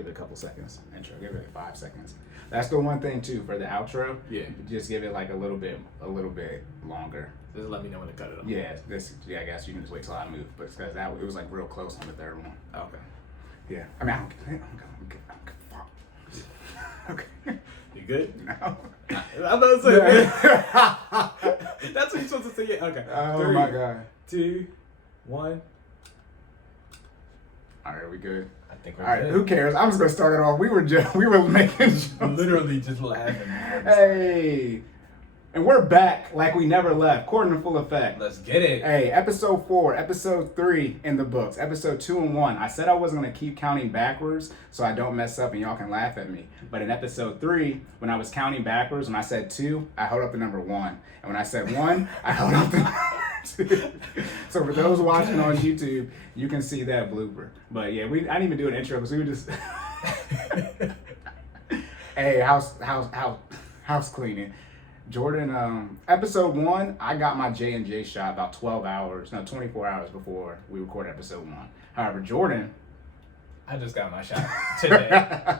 give it a couple seconds. Intro, give it like 5 seconds. That's the one thing too for the outro. Yeah. Just give it like a little bit longer. Just let me know when to cut it off. Yeah, I guess you can just wait till I move, but it's because it was like real close on the third one. Okay. Yeah. I mean, I'm okay. You good? No. I'm about to say. That's what you're supposed to say. Yeah. Okay. Oh 3, my God. 2, 1. All right, we good. I think we're All right, good. who cares? I'm just gonna start it off. We were making jokes. Literally just laughing. Hey, and we're back like we never left. Cordan in full effect. Let's get it. Hey, episode 4, episode 3 in the books. Episode 2 and 1. I said I wasn't gonna keep counting backwards so I don't mess up and y'all can laugh at me. But in episode 3, when I was counting backwards, when I said 2, I held up the number 1, and when I said 1, I held up the number 2. So for those watching on YouTube, you can see that blooper. But yeah, I didn't even do an intro because we were just. Hey, house cleaning. Jordan, episode 1, I got my J&J shot about 24 hours before we recorded episode 1. However, Jordan, I just got my shot today.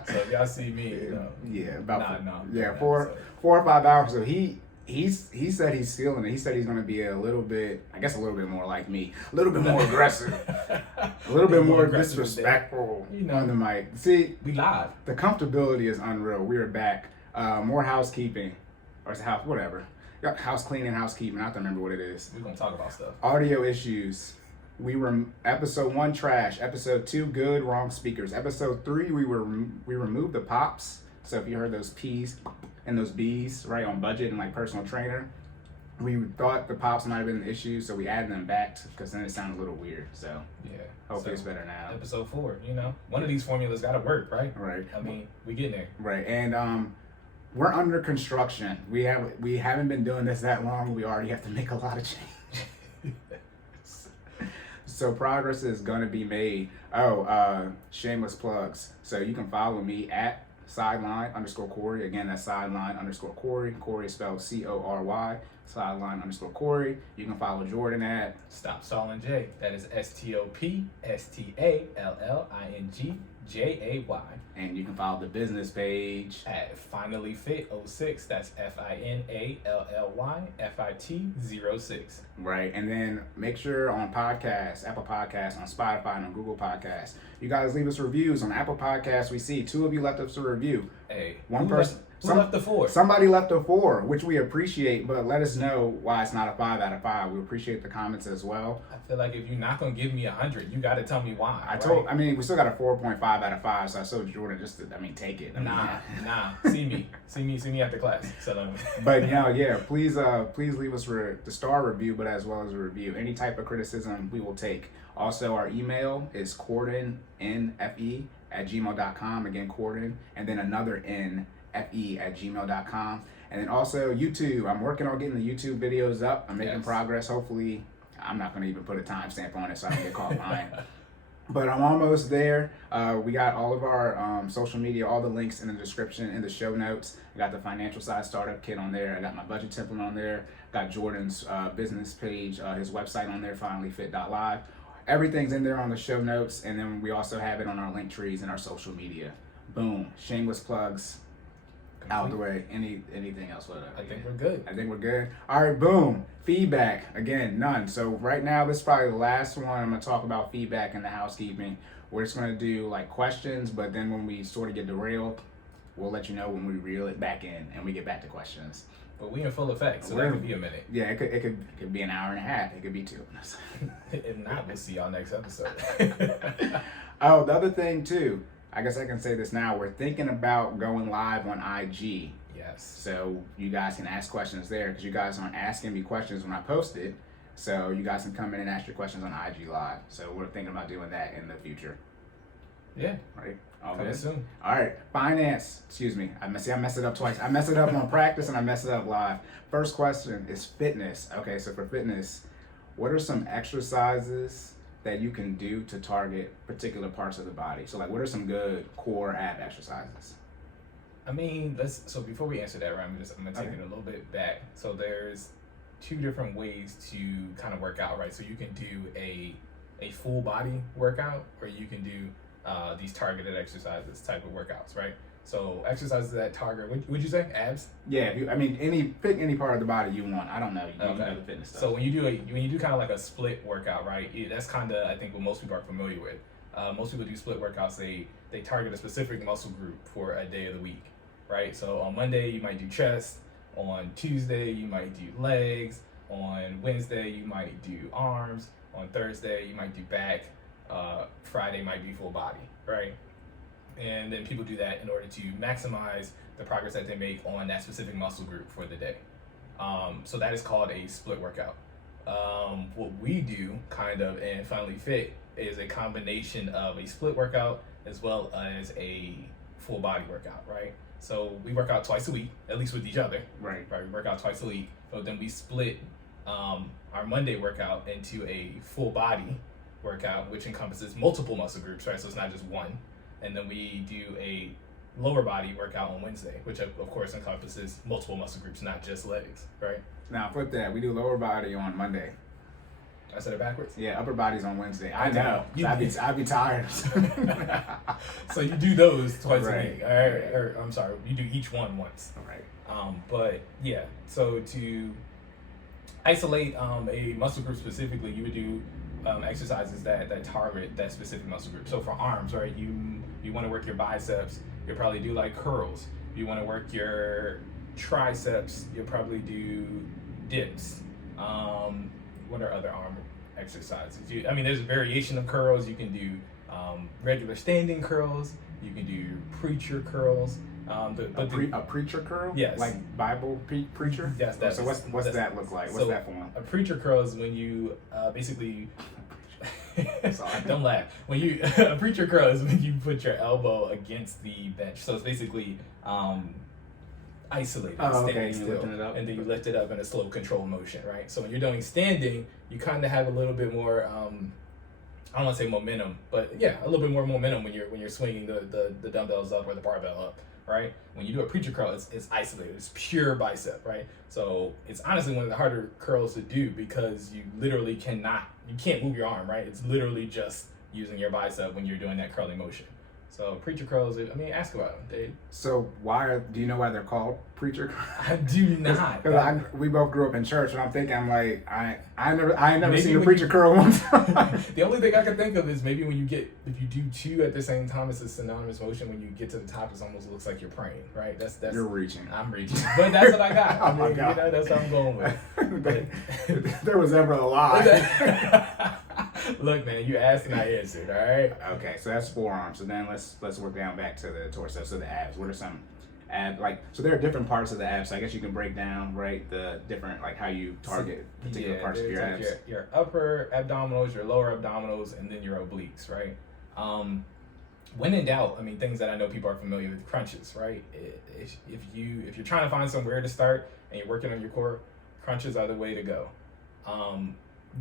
So if y'all see me, four or 5 hours. So he said he's feeling it. He said he's going to be a little bit more like me, a little bit more aggressive, a little bit more disrespectful on the mic. See, we live. The comfortability is unreal. We are back. More housekeeping. Or it's house, whatever. House cleaning, housekeeping. I have to remember what it is. We're going to talk about stuff. Audio issues. We were episode 1 trash. Episode 2 good, wrong speakers. Episode 3 we removed the pops. So if you heard those P's and those B's right on budget and like personal trainer, we thought the pops might have been an issue, so we added them back because then it sounded a little weird. So yeah, hopefully it's better now. Episode 4, one of these formulas got to work, right? Right. I mean, we getting there. Right, and we're under construction. We haven't been doing this that long. We already have to make a lot of change. So progress is gonna be made. Shameless plugs. So you can follow me at sideline_Cory. Again, that's sideline_Cory. Cory is spelled Cory. Sideline_Cory. You can follow Jordan at Stop Stalling J. That is StopStallingJay. And you can follow the business page at FinallyFit 06. That's FinallyFit 06. Right, and then make sure on podcasts, Apple Podcasts, on Spotify, and on Google Podcasts, you guys leave us reviews. On Apple Podcasts, we see 2 of you left us a review. Hey, one person. Who left the 4? Somebody left a 4, which we appreciate, but let us know why it's not a 5 out of 5. We appreciate the comments as well. I feel like if you're not gonna give me 100, you got to tell me why. We still got a 4.5 out of 5, so I told Jordan take it. Nah. See me after class. So, but please leave us the star review, but as well as a review. Any type of criticism we will take. Also, our email is CordanNFE@gmail.com. Again, Cordan, and then another NFE@gmail.com. And then also YouTube. I'm working on getting the YouTube videos up. I'm making progress. Hopefully, I'm not going to even put a timestamp on it so I don't get caught lying. But I'm almost there. We got all of our social media, all the links in the description, in the show notes. I got the Financial Side Startup Kit on there. I got my budget template on there. Got Jordan's business page, his website on there, FinallyFit.live. Everything's in there on the show notes. And then we also have it on our link trees and our social media. Boom. Shameless plugs. Out the way. Anything else? Whatever. I think we're good. All right, boom. Feedback. Again, none. So right now, this is probably the last one. I'm going to talk about feedback in the housekeeping. We're just going to do like questions, but then when we sort of get derailed, we'll let you know when we reel it back in and we get back to questions. But we in full effect, so that could be a minute. Yeah, it could be an hour and a half. It could be 2. If not, we'll see y'all next episode. Oh, the other thing too, I guess I can say this now. We're thinking about going live on IG. Yes. So you guys can ask questions there because you guys aren't asking me questions when I post it. So you guys can come in and ask your questions on IG Live. So we're thinking about doing that in the future. Yeah. Right. Coming soon. All right. Finance. Excuse me. I messed it up twice. I messed it up on practice and I messed it up live. First question is fitness. Okay. So for fitness, what are some exercises that you can do to target particular parts of the body? So like, what are some good core ab exercises? I mean, so before we answer that, right, I'm gonna take it a little bit back. So there's 2 different ways to kind of work out, right? So you can do a full body workout, or you can do these targeted exercises type of workouts, right? So exercises that target, would you say abs? Yeah, pick any part of the body you want. I don't know. You can know the fitness stuff. So when you do kind of like a split workout, right? That's kind of, I think, what most people are familiar with. Most people do split workouts. They target a specific muscle group for a day of the week, right? So on Monday you might do chest. On Tuesday you might do legs. On Wednesday you might do arms. On Thursday you might do back. Friday might be full body, right? And then people do that in order to maximize the progress that they make on that specific muscle group for the day. So that is called a split workout. What we do kind of in FinallyFit is a combination of a split workout as well as a full body workout, right? So we work out twice a week, at least with each other. Right. We work out twice a week, but then we split our Monday workout into a full body workout, which encompasses multiple muscle groups, right? So it's not just one. And then we do a lower body workout on Wednesday, which of course encompasses multiple muscle groups, not just legs, right? Now flip that. We do lower body on Monday. I said it backwards? Yeah, upper body's on Wednesday. I know. I'd be tired. So you do those twice right. a week. All right. Or I'm sorry, you do each one once. All right. But yeah, so to isolate a muscle group specifically, you would do exercises that target that specific muscle group. So for arms, right, you want to work your biceps, you'll probably do like curls. If you want to work your triceps, you'll probably do dips. What are other arm exercises? There's a variation of curls. You can do regular standing curls. You can do preacher curls. A preacher curl? Yes. Like Bible preacher? Yes. So what's that look like? What's that form? A preacher curl is when you basically. Sorry. Don't laugh. A preacher curl is when you put your elbow against the bench. So it's basically isolated, standing still, and then you lift it up in a slow, controlled motion, right? So when you're doing standing, you kind of have a little bit more. I don't want to say momentum, but yeah, a little bit more momentum when you're swinging the dumbbells up or the barbell up, right? When you do a preacher curl, it's isolated, it's pure bicep, right? So it's honestly one of the harder curls to do because you literally can't move your arm, right? It's literally just using your bicep when you're doing that curling motion. So preacher curls, ask about them. So do you know why they're called preacher curls? I do not. Because we both grew up in church, and I'm thinking, I ain't never seen a preacher curl one time. The only thing I can think of is maybe if you do two at the same time, it's a synonymous motion. When you get to the top, it almost looks like you're praying, right? That's You're reaching. I'm reaching, but that's what I got. Oh my God. That's what I'm going with. If there was ever a lie. Look, man, you asked and I answered. All right. Okay, so that's forearms. So then let's work down back to the torso. So the abs. What are some so there are different parts of the abs. So I guess you can break down, right, the different, like how you target particular parts of your abs. Your upper abdominals, your lower abdominals, and then your obliques, right? When in doubt, things that I know people are familiar with, crunches, right? If you're trying to find somewhere to start and you're working on your core, crunches are the way to go.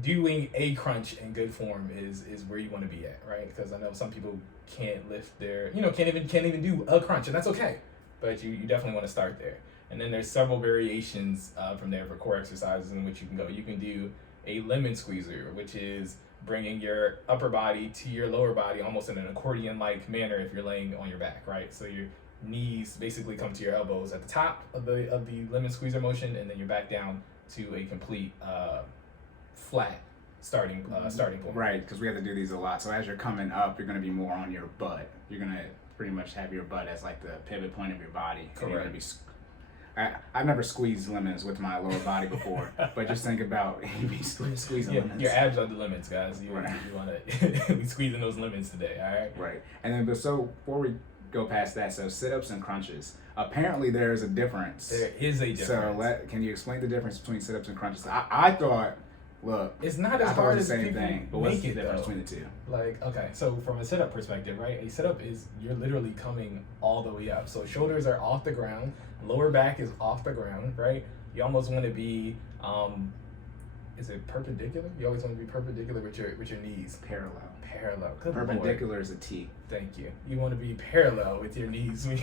Doing a crunch in good form is where you want to be at, right? Because I know some people can't lift can't even do a crunch, and that's okay. But you definitely want to start there. And then there's several variations from there for core exercises in which you can go. You can do a lemon squeezer, which is bringing your upper body to your lower body almost in an accordion-like manner if you're laying on your back, right? So your knees basically come to your elbows at the top of the lemon squeezer motion, and then you're back down to a complete flat starting point. Right, because we have to do these a lot. So as you're coming up, you're going to be more on your butt. You're going to pretty much have your butt as like the pivot point of your body. Correct. You're going to be I've never squeezed lemons with my lower body before, but just think about squeezing lemons. Your abs are the lemons, guys. You want to be squeezing those lemons today, all right? Right. And then, before we go past that, so sit-ups and crunches. Apparently, there's a difference. There is a difference. So can you explain the difference between sit-ups and crunches? I thought, look, it's not as hard as the same people thing, but what's the make it, difference though. between the two? Like, okay, so from a sit-up perspective, right? A sit-up is you're literally coming all the way up. So shoulders are off the ground, lower back is off the ground, right? You almost want to be, is it perpendicular? You always want to be perpendicular with your knees. Parallel. Good Perpendicular Lord. is a T. Thank you. You want to be parallel with your knees when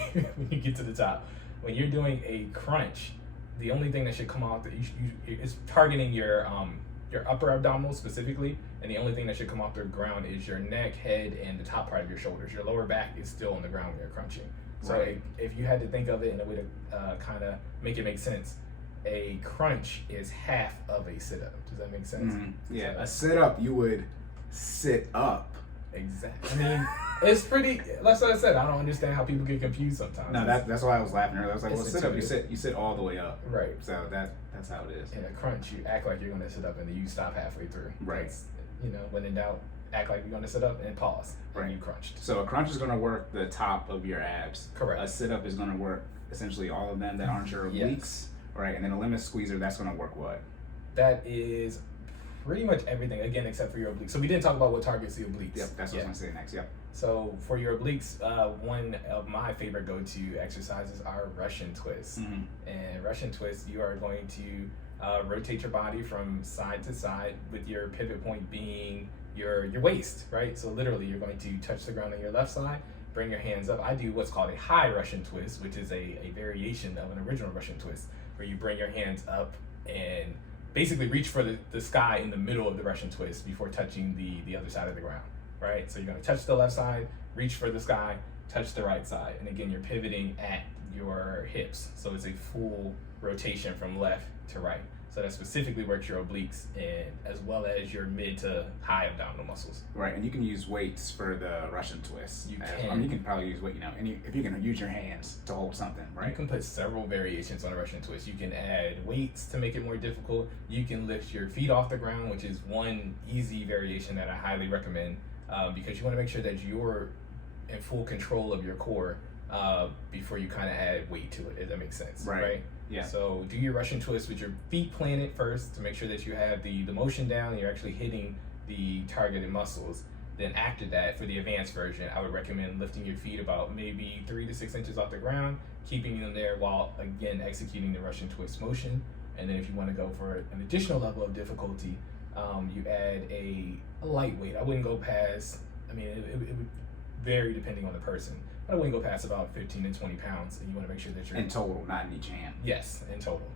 you get to the top. When you're doing a crunch, the only thing that should come off is targeting your your upper abdominals specifically, and the only thing that should come off the ground is your neck, head, and the top part of your shoulders. Your lower back is still on the ground when you're crunching. So Right. if you had to think of it in a way to kind of make it make sense, a crunch is half of a sit-up. Does that make sense? Yeah, So a sit-up, you would sit up. exactly. I mean, it's pretty. That's what I said. I don't understand how people get confused sometimes. No, that's why I was laughing earlier. I was like, well, It's sit up, intuitive. you sit all the way up. right. So that's how it is. In a crunch, you act like you're going to sit up and then you stop halfway through. Right. That's, when in doubt, act like you're going to sit up and pause. Right. And you crunched. So a crunch is going to work the top of your abs. Correct. A sit-up is going to work essentially all of them that aren't your obliques. Yes. Right, and then a lemon squeezer, that's going to work what? That is pretty much everything, again, except for your obliques. So we didn't talk about what targets the obliques. Yep, that's what I was going to say next. Yep. So for your obliques, one of my favorite go-to exercises are Russian twists. Mm-hmm. And Russian twists, you are going to rotate your body from side to side with your pivot point being your waist, right? So literally, you're going to touch the ground on your left side, bring your hands up. I do what's called a high Russian twist, which is a variation of an original Russian twist, where you bring your hands up and basically reach for the sky in the middle of the Russian twist before touching the other side of the ground, right? So you're going to touch the left side, reach for the sky, touch the right side. And again, you're pivoting at your hips. So it's a full rotation from left to right. So that specifically works your obliques and as well as your mid to high abdominal muscles. Right, and you can use weights for the Russian twist. You I can. mean, you can probably use weight, and if you can use your hands to hold something, right? You can put several variations on a Russian twist. You can add weights to make it more difficult. You can lift your feet off the ground, which is one easy variation that I highly recommend because you want to make sure that you're in full control of your core before you kind of add weight to it, if that makes sense. Right. Yeah. So do your Russian twist with your feet planted first to make sure that you have the motion down and you're actually hitting the targeted muscles. Then after that, for the advanced version, I would recommend lifting your feet about maybe 3 to 6 inches off the ground, keeping them there while again executing the Russian twist motion. And then if you want to go for an additional level of difficulty, you add a lightweight. I wouldn't go past, I mean, it would vary depending on the person. I wouldn't go past about 15 to 20 pounds, and you want to make sure that you're in total, not in each hand. Yes, in total.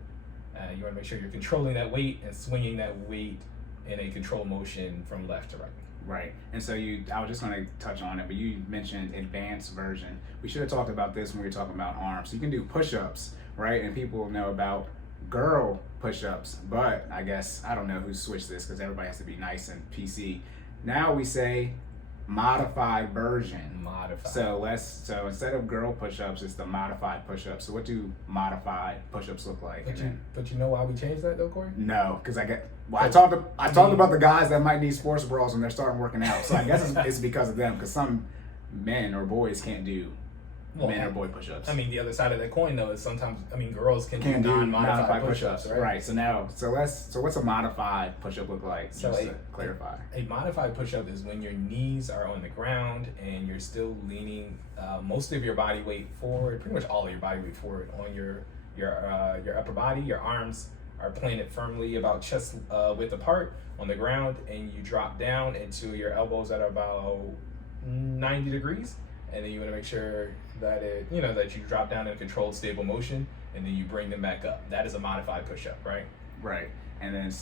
You want to make sure you're controlling that weight and swinging that weight in a controlled motion from left to right. Right, and so I was just going to touch on it, but you mentioned advanced version. We should have talked about this when we were talking about arms. So you can do push-ups, right? And people know about girl push-ups, but I guess I don't know who switched this because everybody has to be nice and PC. Now we say modified version. Modified. So instead of girl push-ups, it's the modified push-ups. So what do modified push-ups look like? But you know why we changed that though, Corey? No, because I talked about the guys that might need sports bras when they're starting working out. So I guess it's because of them, because some men or boys can't do men or boy push-ups. I mean, the other side of that coin though is sometimes, girls can do do non-modified push-ups, right? Right. So what's a modified push-up look like? So just to clarify. A modified push-up is when your knees are on the ground and you're still leaning most of your body weight forward, pretty much all of your body weight forward on your upper body. Your arms are planted firmly about chest width apart on the ground, and you drop down into your elbows at about 90 degrees, and then you want to make sure that that you drop down in a controlled, stable motion, and then you bring them back up. That is a modified push-up, right? Right. And then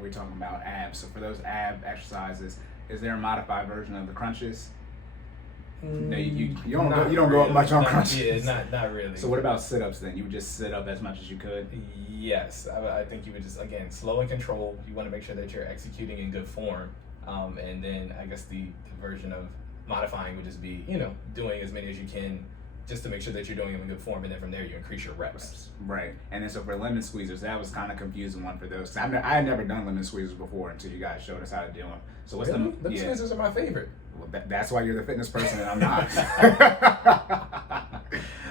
we're talking about abs. So for those ab exercises, is there a modified version of the crunches? No, you don't go up much on crunches. Yeah, not really. So what about sit-ups then? You would just sit up as much as you could? Yes, I think you would just, again, slow and control. You want to make sure that you're executing in good form. And then I guess the version of modifying would just be, doing as many as you can just to make sure that you're doing them in good form. And then from there, you increase your reps. Right. And then so for lemon squeezers, that was kind of confusing one for those. I had never done lemon squeezers before until you guys showed us how to do them. So what's Lemon squeezers are my favorite. Well, that's why you're the fitness person and I'm not.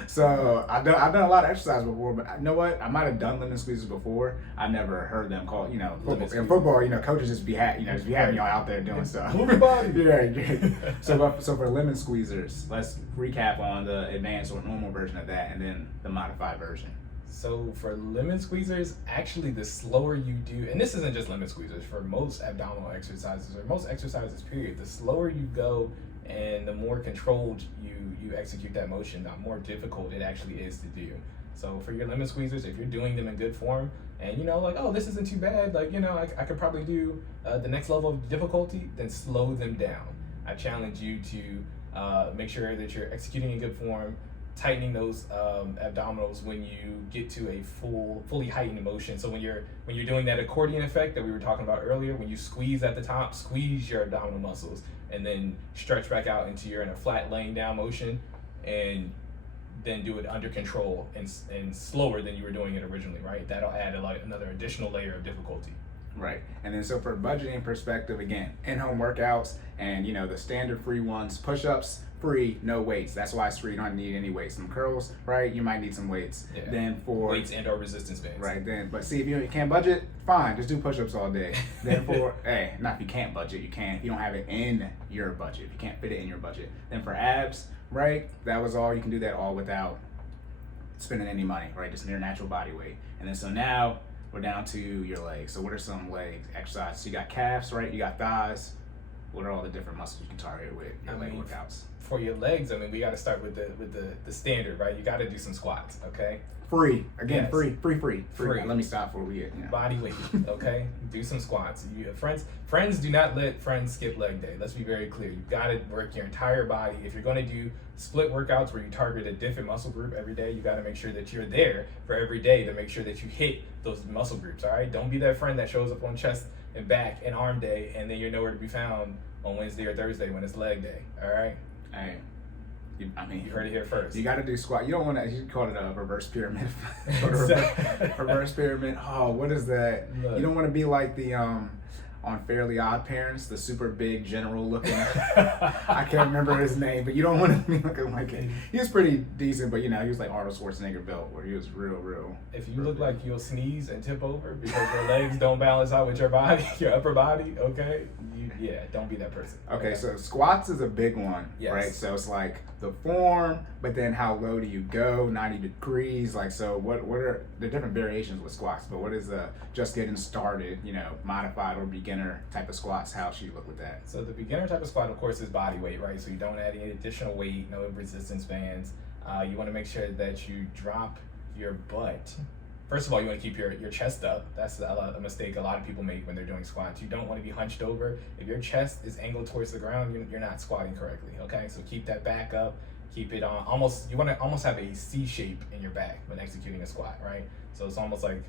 So I've done a lot of exercise before, but you know what? I might have done lemon squeezers before. I never heard them called, football. In football, coaches just be having y'all out there doing stuff. Move your body. Yeah. So for lemon squeezers, let's recap on the advanced or normal version of that, and then the modified version. So for lemon squeezers, actually the slower you do, and this isn't just lemon squeezers, for most abdominal exercises or most exercises period, the slower you go and the more controlled you execute that motion, the more difficult it actually is to do. So for your limit squeezers, if you're doing them in good form, and you know, like, oh, this isn't too bad, like, you know, I could probably do the next level of difficulty, then slow them down. I challenge you to make sure that you're executing in good form, tightening those abdominals when you get to a fully heightened motion. So when you're doing that accordion effect that we were talking about earlier, when you squeeze at the top, squeeze your abdominal muscles and then stretch back out into you're in a flat laying down motion, and then do it under control and slower than you were doing it originally, right? That'll add another additional layer of difficulty. Right. And then so for budgeting perspective, again, in-home workouts and, you know, the standard free ones, push-ups, free, no weights. That's why it's free. You don't need any weights. Some curls, right? You might need some weights. Yeah. Then for weights and or resistance bands. Right. Then, but see, if you can't budget, fine, just do push-ups all day. Then for not if you can't budget, you can. If you don't have it in your budget, if you can't fit it in your budget. Then for abs, right? That was all. You can do that all without spending any money, right? Just your natural body weight. And then so now we're down to your legs. So what are some leg exercises? So you got calves, right? You got thighs. What are all the different muscles you can target with your leg workouts? For your legs, I mean, we got to start with the standard, right? You got to do some squats, okay? Free. Again, Yes. free. Free. Let me stop before we get, you know. Body weight, okay? Do some squats. You friends do not let friends skip leg day. Let's be very clear. You've got to work your entire body. If you're going to do split workouts where you target a different muscle group every day, you got to make sure that you're there for every day to make sure that you hit those muscle groups, all right? Don't be that friend that shows up on chest and back and arm day and then you're nowhere to be found on Wednesday or Thursday when it's leg day, all right? Hey. You heard it here first. You got to do squat. You don't want to. You call it a reverse pyramid. Reverse pyramid. Oh, what is that? Look. You don't want to be like the on Fairly Odd Parents, the super big general looking. I can't remember his name, but you don't want to be looking like it. He was pretty decent, but you know he was like Arnold Schwarzenegger built, where he was real. If you look like you'll sneeze and tip over because your legs don't balance out with your body, your upper body, okay? Don't be that person. Okay, so squats is a big one, Yes. right? So it's like the form, but then how low do you go? 90 degrees. Like, so what are the different variations with squats? But what is the just getting started, you know, modified or beginner type of squats? How should you look with that? So the beginner type of squat, of course, is body weight, right? So you don't add any additional weight, no resistance bands. You want to make sure that you drop your butt. First of all, you want to keep your chest up. That's a mistake a lot of people make when they're doing squats. You don't want to be hunched over. If your chest is angled towards the ground, you're not squatting correctly, okay? So keep that back up. Keep it on you want to almost have a C shape in your back when executing a squat, right? So it's almost like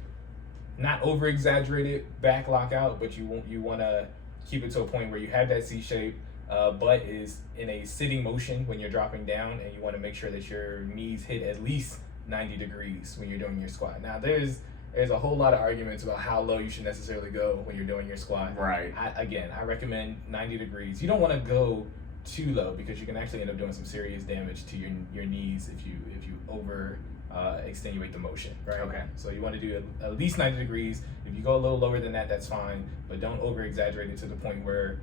not over exaggerated back lockout, but you want to keep it to a point where you have that C shape. Butt is in a sitting motion when you're dropping down, and you want to make sure that your knees hit at least 90 degrees when you're doing your squat. Now there's a whole lot of arguments about how low you should necessarily go when you're doing your squat. Right. I recommend 90 degrees. You don't want to go too low because you can actually end up doing some serious damage to your knees if you over extenuate the motion, right? Okay. So you want to do at least 90 degrees. If you go a little lower than that, that's fine, but don't over exaggerate it to the point where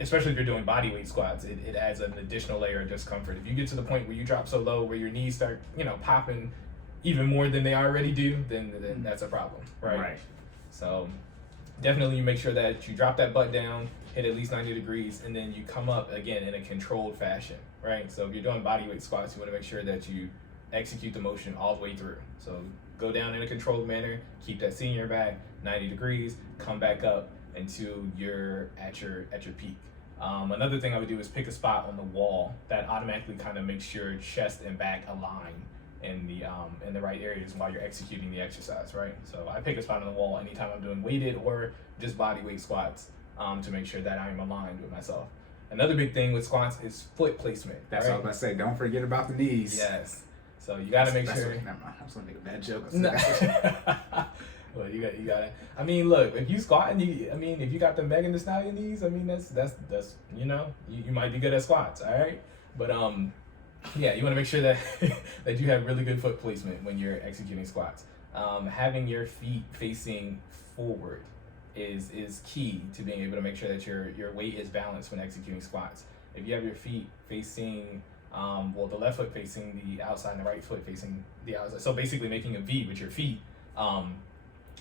especially if you're doing body weight squats, it adds an additional layer of discomfort. If you get to the point where you drop so low where your knees start, popping even more than they already do, then that's a problem, right? Right. So definitely you make sure that you drop that butt down, hit at least 90 degrees, and then you come up again in a controlled fashion, right? So if you're doing body weight squats, you want to make sure that you execute the motion all the way through. So go down in a controlled manner, keep that C in your back, 90 degrees, come back up until you're at your peak. Another thing I would do is pick a spot on the wall that automatically kind of makes your chest and back align in the right areas while you're executing the exercise, right? So I pick a spot on the wall anytime I'm doing weighted or just body weight squats to make sure that I'm aligned with myself. Another big thing with squats is foot placement. That's what I was about to say. Don't forget about the knees. Yes. So you got to make sure. Never mind. I was going to make a bad joke. No. Well, you got. I mean, look, if you squat and if you got the Megan Thee Stallion knees, I mean, that's you might be good at squats, all right. But yeah, you want to make sure that that you have really good foot placement when you're executing squats. Having your feet facing forward is key to being able to make sure that your weight is balanced when executing squats. If you have your feet facing the left foot facing the outside and the right foot facing the outside, so basically making a V with your feet.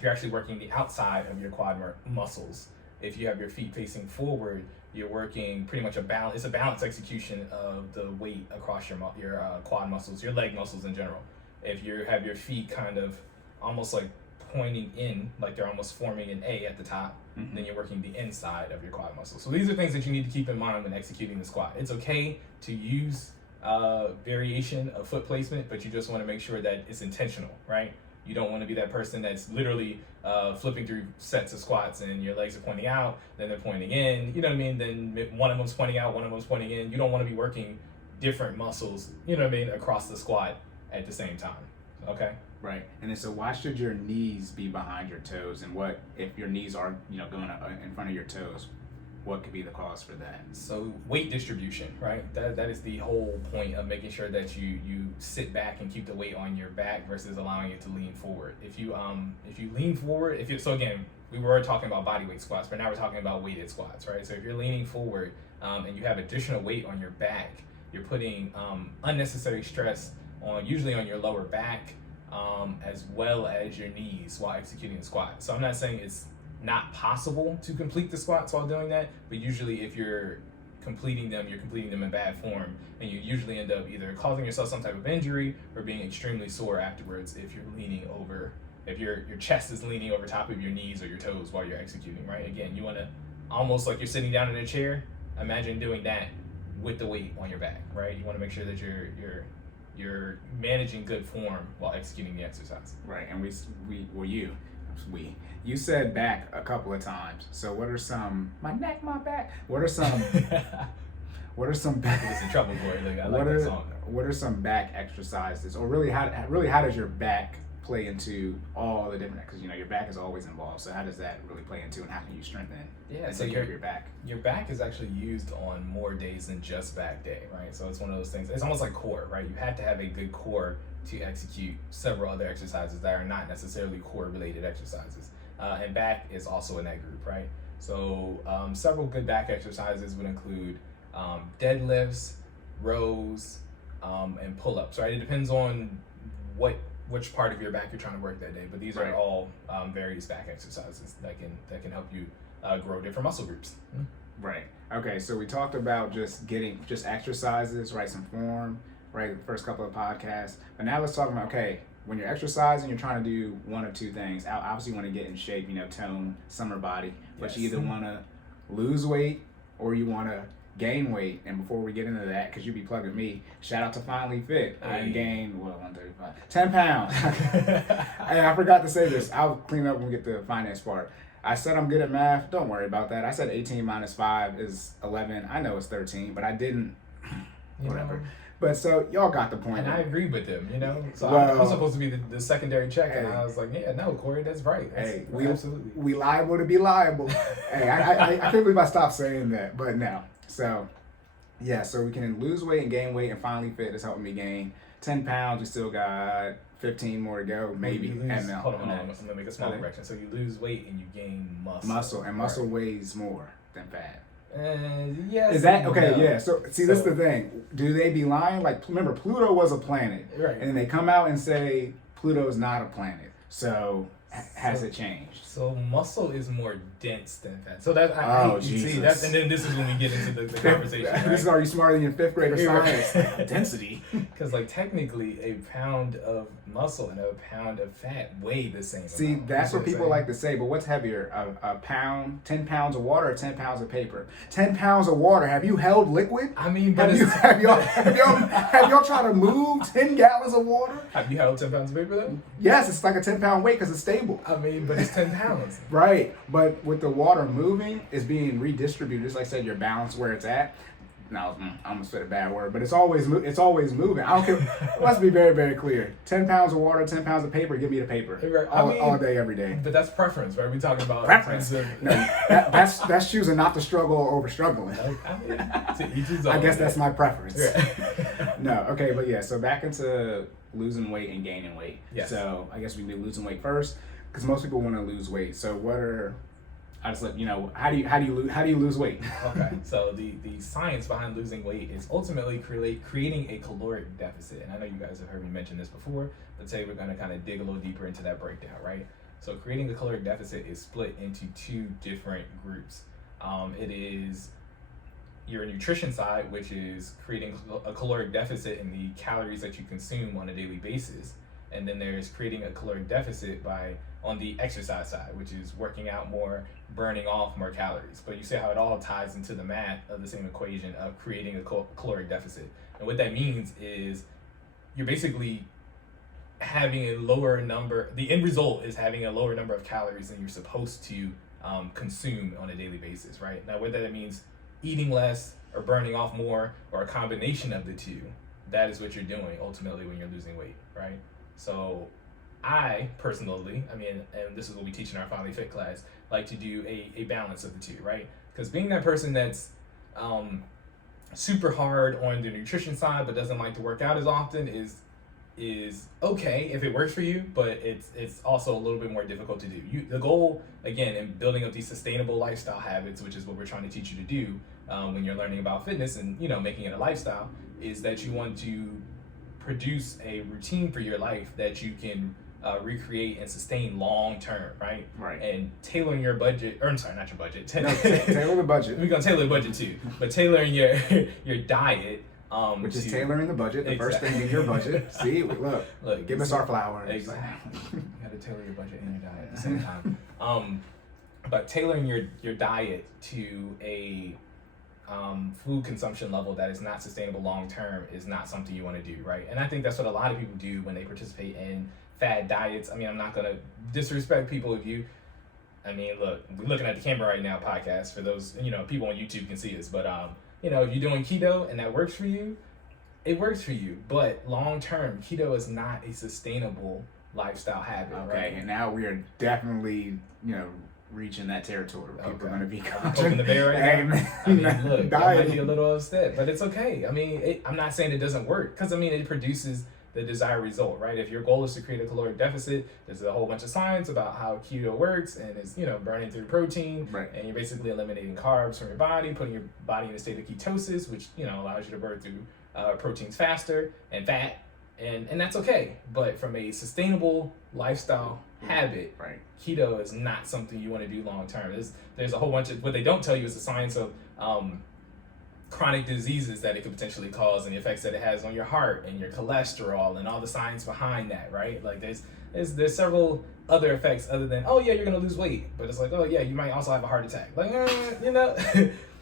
You're actually working the outside of your quad muscles. If you have your feet facing forward, you're working pretty much it's a balanced execution of the weight across your quad muscles, your leg muscles in general. if you have your feet kind of almost like pointing in, like they're almost forming an A at the top, then you're working the inside of your quad muscle. So these are things that you need to keep in mind when executing the squat. It's okay to use variation of foot placement, but you just want to make sure that it's intentional, right? You don't want to be that person that's literally flipping through sets of squats and your legs are pointing out, then they're pointing in, you know what I mean? Then one of them's pointing out, one of them's pointing in. You don't want to be working different muscles, you know what I mean, across the squat at the same time, okay? Right. And then so why should your knees be behind your toes? And what if your knees are, going in front of your toes? What could be the cause for that? So weight distribution, right? That is the whole point of making sure that you sit back and keep the weight on your back versus allowing it to lean forward. If you lean forward, so again, we were talking about body weight squats, but now we're talking about weighted squats, right? So if you're leaning forward and you have additional weight on your back, you're putting unnecessary stress usually on your lower back, as well as your knees while executing the squat. So I'm not saying it's not possible to complete the squats while doing that, but usually if you're completing them, you're completing them in bad form, and you usually end up either causing yourself some type of injury or being extremely sore afterwards if you're leaning over, if your chest is leaning over top of your knees or your toes while you're executing, right? Again, you want to almost like you're sitting down in a chair, imagine doing that with the weight on your back, right? You want to make sure that you're managing good form while executing the exercise. Right. And you said back a couple of times. So what are some my neck, my back? What are some back? It's in trouble, Cory. Like, I like that song. What are some back exercises, or really how does your back play into all the different? Because your back is always involved. So how does that really play into, and how can you strengthen? And take care of your back? Your back is actually used on more days than just back day, right? So it's one of those things. It's almost like core, right? You have to have a good core to execute several other exercises that are not necessarily core related exercises. And back is also in that group, right? So several good back exercises would include deadlifts, rows, and pull-ups, right? It depends on which part of your back you're trying to work that day, but these are all various back exercises that can help you grow different muscle groups. Right. Okay, so we talked about just exercises, right? Some form, right? The first couple of podcasts. But now let's talk about, okay, when you're exercising, you're trying to do one of two things. Obviously, you want to get in shape, tone, summer body. But Yes. you either want to lose weight or you want to gain weight. And before we get into that, because you be plugging me, shout out to FinallyFit. I gained, 135, 10 pounds. Hey, I forgot to say this. I'll clean up when we get to the finance part. I said I'm good at math. Don't worry about that. I said 18 minus 5 is 11. I know it's 13, but I didn't. Whatever. But so y'all got the point. And I agree with them, So Well, I'm supposed to be the secondary check, and I was like, yeah, no, Cory, that's right. Absolutely. We liable to be liable. Hey, I can't believe I stopped saying that, but no. So, yeah, so we can lose weight and gain weight, and FinallyFit is helping me gain 10 pounds. We still got 15 more to go, maybe. Hold on. I'm gonna make a small correction. So you lose weight and you gain muscle. Muscle weighs more than fat. Yes. Is that okay? No. Yeah. So see, this is the thing. Do they be lying? Like, remember, Pluto was a planet, right? And then they come out and say Pluto is not a planet. So has it changed? So muscle is more dense than fat. So that Jesus. See that, and then this is when we get into the conversation. Right? This is, are you smarter than your fifth grader science? Density. Because technically, a pound of muscle and a pound of fat weigh the same. See, amount. that's what people like to say. But what's heavier, a pound, 10 pounds of water, or 10 pounds of paper? 10 pounds of water. Have you held liquid? I mean, but have y'all tried to move 10 gallons of water? Have you held 10 pounds of paper though? Yes, it's like a 10-pound weight because it's stable. I mean, but it's 10 pounds. Right, but with the water moving, it's being redistributed. Just like I said, your balance where it's at. No, I almost said a bad word, but it's always moving. I don't care. Let's be very, very clear. 10 pounds of water, 10 pounds of paper. Give me the paper. All day, every day. But that's preference, right? We're talking about preference. No, that's choosing not to struggle over struggling. I guess that's my preference. Yeah. No, okay, but yeah. So back into losing weight and gaining weight. Yes. So I guess we do losing weight first, because most people want to lose weight. So how do you lose weight? Okay, so the science behind losing weight is ultimately creating a caloric deficit. And I know you guys have heard me mention this before, but today we're going to kind of dig a little deeper into that breakdown, right? So creating a caloric deficit is split into two different groups. It is your nutrition side, which is creating a caloric deficit in the calories that you consume on a daily basis. and then there's creating a caloric deficit by on the exercise side, which is working out more, burning off more calories. But you see how it all ties into the math of the same equation of creating a caloric deficit. And what that means is you're basically having a lower number, the end result is having a lower number of calories than you're supposed to consume on a daily basis, right? Now, whether that means eating less or burning off more or a combination of the two, that is what you're doing ultimately when you're losing weight, right? So I personally, and this is what we teach in our FinallyFit class, like to do a balance of the two, right? Because being that person that's super hard on the nutrition side but doesn't like to work out as often is okay if it works for you, but it's also a little bit more difficult to do. The goal, again, in building up these sustainable lifestyle habits, which is what we're trying to teach you to do when you're learning about fitness and making it a lifestyle, is that you want to produce a routine for your life that you can recreate and sustain long term, right? Right. And tailoring your budget, or I'm sorry, not your budget. Tailor the budget. We're gonna tailor the budget too, but tailoring your diet. Which is tailoring the budget, the first thing in your budget. See, look, give us our flowers. Exactly. You gotta tailor your budget and your diet at the same time. But tailoring your diet to a food consumption level that is not sustainable long term is not something you want to do, right? And I think that's what a lot of people do when they participate in fad diets. I'm not gonna disrespect people if you. Look, we're looking at the camera right now, podcast, for those, people on YouTube can see us, but if you're doing keto and that works for you, it works for you. But long term, keto is not a sustainable lifestyle habit, okay, right? And now we are definitely, reaching that territory where people are going to be poking the bear right now. Look, I might be a little upset, but it's okay. I'm not saying it doesn't work, because it produces the desired result, right? If your goal is to create a caloric deficit, there's a whole bunch of science about how keto works, and it's burning through protein, right? And you're basically eliminating carbs from your body, putting your body in a state of ketosis, which allows you to burn through proteins faster and fat, and that's okay. But from a sustainable lifestyle habit, right, keto is not something you want to do long term. There's a whole bunch of, what they don't tell you is the science of chronic diseases that it could potentially cause and the effects that it has on your heart and your cholesterol and all the science behind that, right? Like there's several other effects other than, oh yeah, you're gonna lose weight, but it's like, oh yeah, you might also have a heart attack. Like,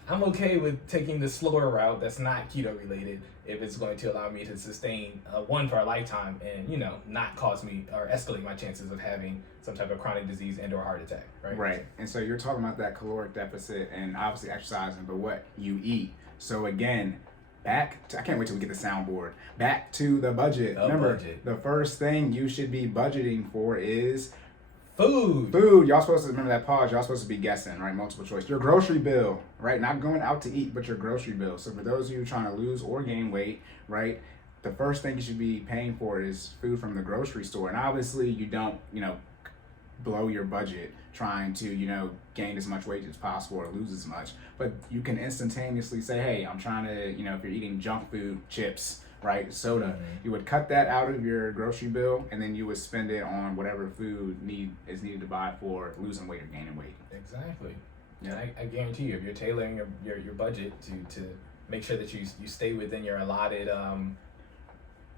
I'm okay with taking the slower route that's not keto related if it's going to allow me to sustain one for a lifetime and not cause me or escalate my chances of having some type of chronic disease and or heart attack, right? Right. And so you're talking about that caloric deficit and obviously exercising, but what you eat. So again, I can't wait till we get the soundboard. Back to the budget. Remember, the first thing you should be budgeting for is food. Y'all supposed to remember that pause. Y'all supposed to be guessing, right? Multiple choice. Your grocery bill, right? Not going out to eat, but your grocery bill. So for those of you trying to lose or gain weight, right? The first thing you should be paying for is food from the grocery store. And obviously you don't, blow your budget trying to, gain as much weight as possible or lose as much. But you can instantaneously say, hey, I'm trying to, if you're eating junk food, chips, right, soda, you would cut that out of your grocery bill and then you would spend it on whatever food is needed to buy for losing weight or gaining weight. Exactly. Yeah. And I guarantee you, if you're tailoring your budget to make sure that you stay within your allotted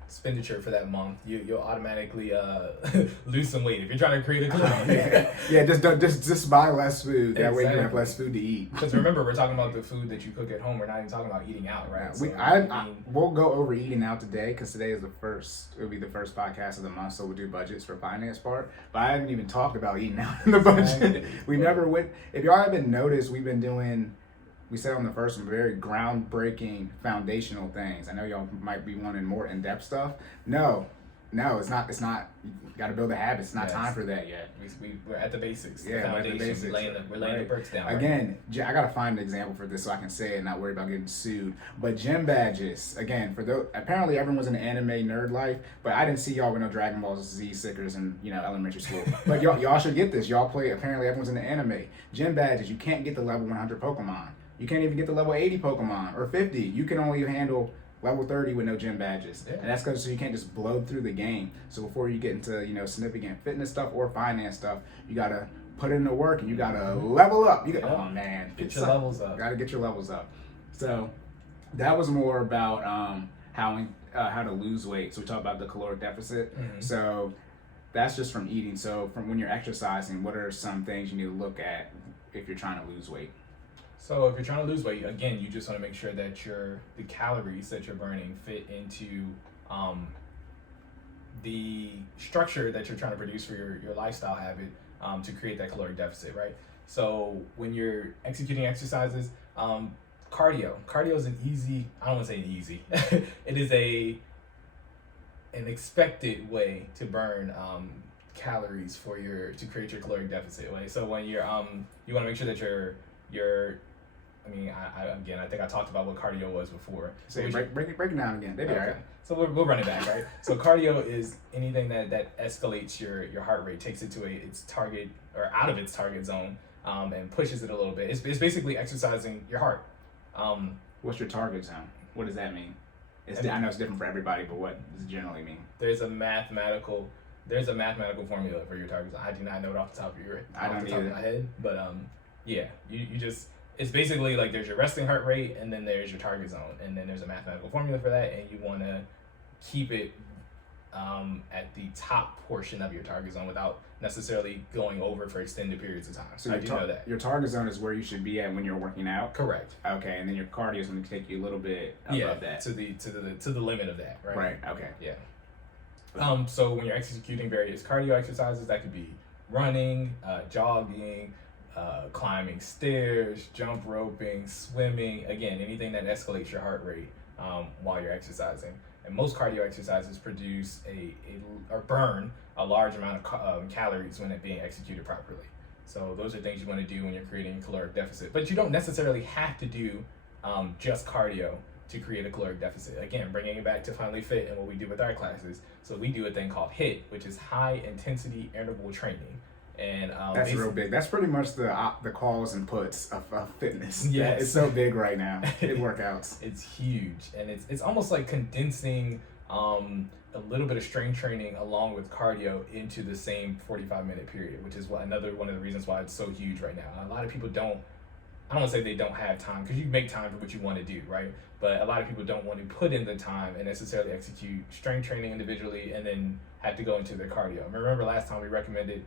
expenditure for that month, you'll automatically lose some weight if you're trying to create a caloric. Yeah, just buy less food. That way you have Exactly. less food to eat. Because remember, we're talking about the food that you cook at home. We're not even talking about eating out, right? We'll go over eating out today because today is it'll be the first podcast of the month, so we'll do budgets for finance part. But I haven't even talked about eating out in the budget. We never went. If y'all haven't noticed, we said on the first one, very groundbreaking foundational things. I know y'all might be wanting more in-depth stuff. No, it's not. You got to build a habit. It's not time for that yet. We're at the basics. Yeah, we're at the basics. We're laying the bricks down. Again, right? I got to find an example for this so I can say it and not worry about getting sued. But gym badges, again, for those, apparently everyone was in the anime nerd life, but I didn't see y'all with no Dragon Ball Z stickers in elementary school. But y'all should get this. Y'all play, apparently everyone's in the anime. Gym badges, you can't get the level 100 Pokemon. You can't even get the level 80 Pokemon or 50. You can only handle level 30 with no gym badges. Yeah. And that's because you can't just blow through the game. So before you get into significant fitness stuff or finance stuff, you gotta put in the work and you gotta level up. Oh man, get your levels up. Gotta get your levels up. So that was more about how to lose weight. So we talk about the caloric deficit. So that's just from eating. So from when you're exercising, what are some things you need to look at if you're trying to lose weight? So if you're trying to lose weight, again, you just want to make sure that the calories that you're burning fit into the structure that you're trying to produce for your lifestyle habit to create that caloric deficit, right? So when you're executing exercises, cardio is an easy, I don't want to say easy, it is an expected way to burn calories to create your caloric deficit, right? So when you're you want to make sure that you're I think I talked about what cardio was before. So break it down again. Maybe, okay. All right. So we'll run it back, right? So cardio is anything that escalates your heart rate, takes it to its target or out of its target zone, and pushes it a little bit. It's basically exercising your heart. What's your target zone? What does that mean? I know it's different for everybody, but what does it generally mean? There's a mathematical formula for your target zone. I do not know it off the top of my head, but yeah, you just. It's basically like there's your resting heart rate and then there's your target zone, and then there's a mathematical formula for that, and you want to keep it at the top portion of your target zone without necessarily going over for extended periods of time. So I do know that. Your target zone is where you should be at when you're working out? Correct. Okay, and then your cardio is going to take you a little bit above that. to the limit of that, right? Right, okay. Yeah. So when you're executing various cardio exercises, that could be running, jogging, climbing stairs, jump roping, swimming, again, anything that escalates your heart rate while you're exercising. And most cardio exercises produce or burn a large amount of calories when it's being executed properly. So those are things you want to do when you're creating a caloric deficit. But you don't necessarily have to do just cardio to create a caloric deficit. Again, bringing it back to FinallyFit and what we do with our classes. So we do a thing called HIIT, which is high intensity interval training. And that's real big. That's pretty much the calls and puts of fitness. Yeah, it's so big right now. It workouts. It's huge, and it's almost like condensing a little bit of strength training along with cardio into the same 45-minute period, which is another one of the reasons why it's so huge right now. A lot of people don't. I don't want to say they don't have time, because you make time for what you want to do, right? But a lot of people don't want to put in the time and necessarily execute strength training individually and then have to go into their cardio. Remember last time we recommended.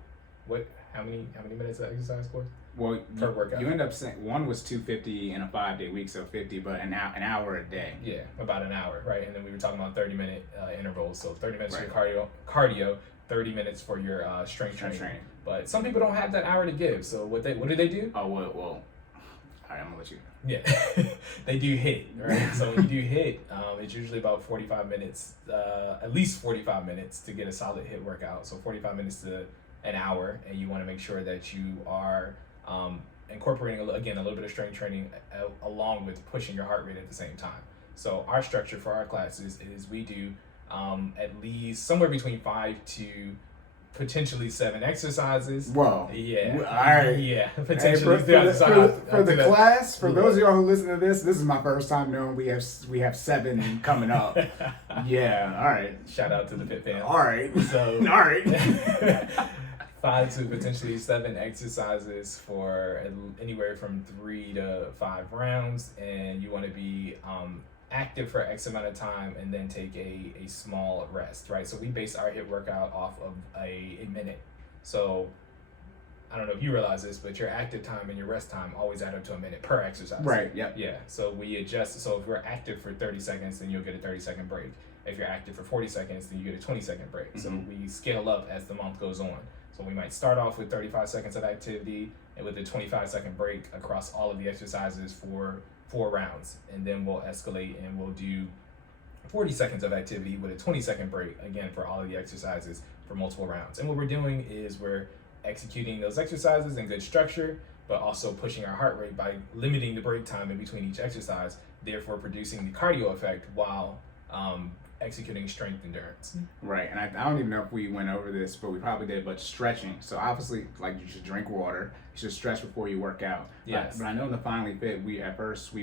How many minutes of exercise course? Well, per workout. You end up saying one was 250 in a 5-day week, so 50, but an hour a day. Yeah, about an hour, right? And then we were talking about 30-minute intervals, so 30 minutes for your cardio, 30 minutes for your strength training. But some people don't have that hour to give, so what do they do? Oh well. All right, I'm gonna let you. Yeah, they do HIIT, right? So when you do HIIT, it's usually about 45 minutes, at least 45 minutes to get a solid HIIT workout. So 45 minutes to an hour, and you want to make sure that you are incorporating again a little bit of strength training along with pushing your heart rate at the same time. So our structure for our classes is we do at least somewhere between 5 to potentially 7 exercises. Whoa. Yeah. All right. Yeah. Potentially. Hey, for the class, for those of y'all who listen to this is my first time knowing we have 7 coming up. Yeah. All right. Shout out to the Fit fam. All right. So. All right. 5 to potentially 7 exercises for anywhere from 3 to 5 rounds, and you want to be active for X amount of time and then take a small rest, right? So we base our HIIT workout off of a minute. So I don't know if you realize this, but your active time and your rest time always add up to a minute per exercise. Right, yep. Yeah, so we adjust. So if we're active for 30 seconds, then you'll get a 30-second break. If you're active for 40 seconds, then you get a 20-second break. Mm-hmm. So we scale up as the month goes on. So we might start off with 35 seconds of activity and with a 25-second break across all of the exercises for 4 rounds. And then we'll escalate and we'll do 40 seconds of activity with a 20-second break, again, for all of the exercises for multiple rounds. And what we're doing is we're executing those exercises in good structure, but also pushing our heart rate by limiting the break time in between each exercise, therefore producing the cardio effect while executing strength endurance. Right, and I don't even know if we went over this, but we probably did, but stretching. So obviously, like, you should drink water, you should stretch before you work out. Yes. But I know in the FinallyFit, we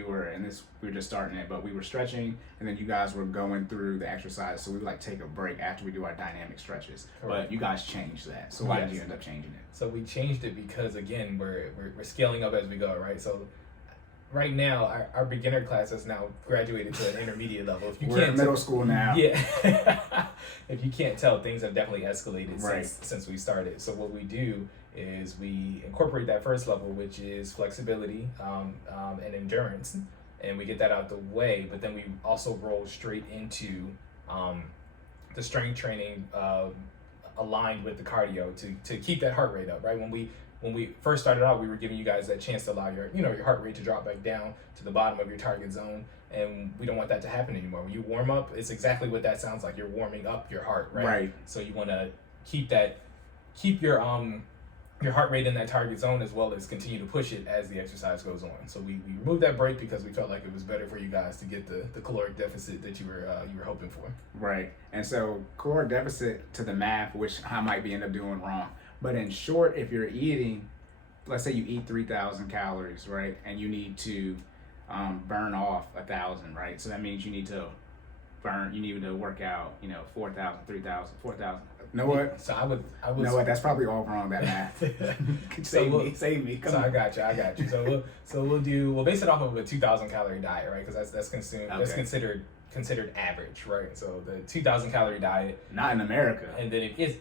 were just starting it, but we were stretching, and then you guys were going through the exercise, so we would take a break after we do our dynamic stretches. Correct. But you guys changed that. So why did you end up changing it? So we changed it because, again, we're scaling up as we go, right? So right now our beginner class has now graduated to an intermediate level. If you We're in middle school now. Yeah. If you can't tell, things have definitely escalated Right. since we started. So what we do is we incorporate that first level, which is flexibility and endurance, and we get that out the way. But then we also roll straight into the strength training aligned with the cardio to keep that heart rate up. Right, when we first started out, we were giving you guys that chance to allow your heart rate to drop back down to the bottom of your target zone, and we don't want that to happen anymore. When you warm up, it's exactly what that sounds like. You're warming up your heart, right? Right. So you want to keep your heart rate in that target zone, as well as continue to push it as the exercise goes on. So we removed that break because we felt like it was better for you guys to get the caloric deficit that you were hoping for. Right. And so caloric deficit to the math, which I might be end up doing wrong. But in short, if you're eating, let's say you eat 3,000 calories, right? And you need to burn off 1,000, right? So that means you need to work out, 4,000, 3,000, 4,000. Know what? So I would. You know what? That's probably all wrong, that math. Save me. Come on. I got you. So we'll base it off of a 2,000 calorie diet, right? Because that's considered average, right? So the 2,000 calorie diet. Not in America. And then it is.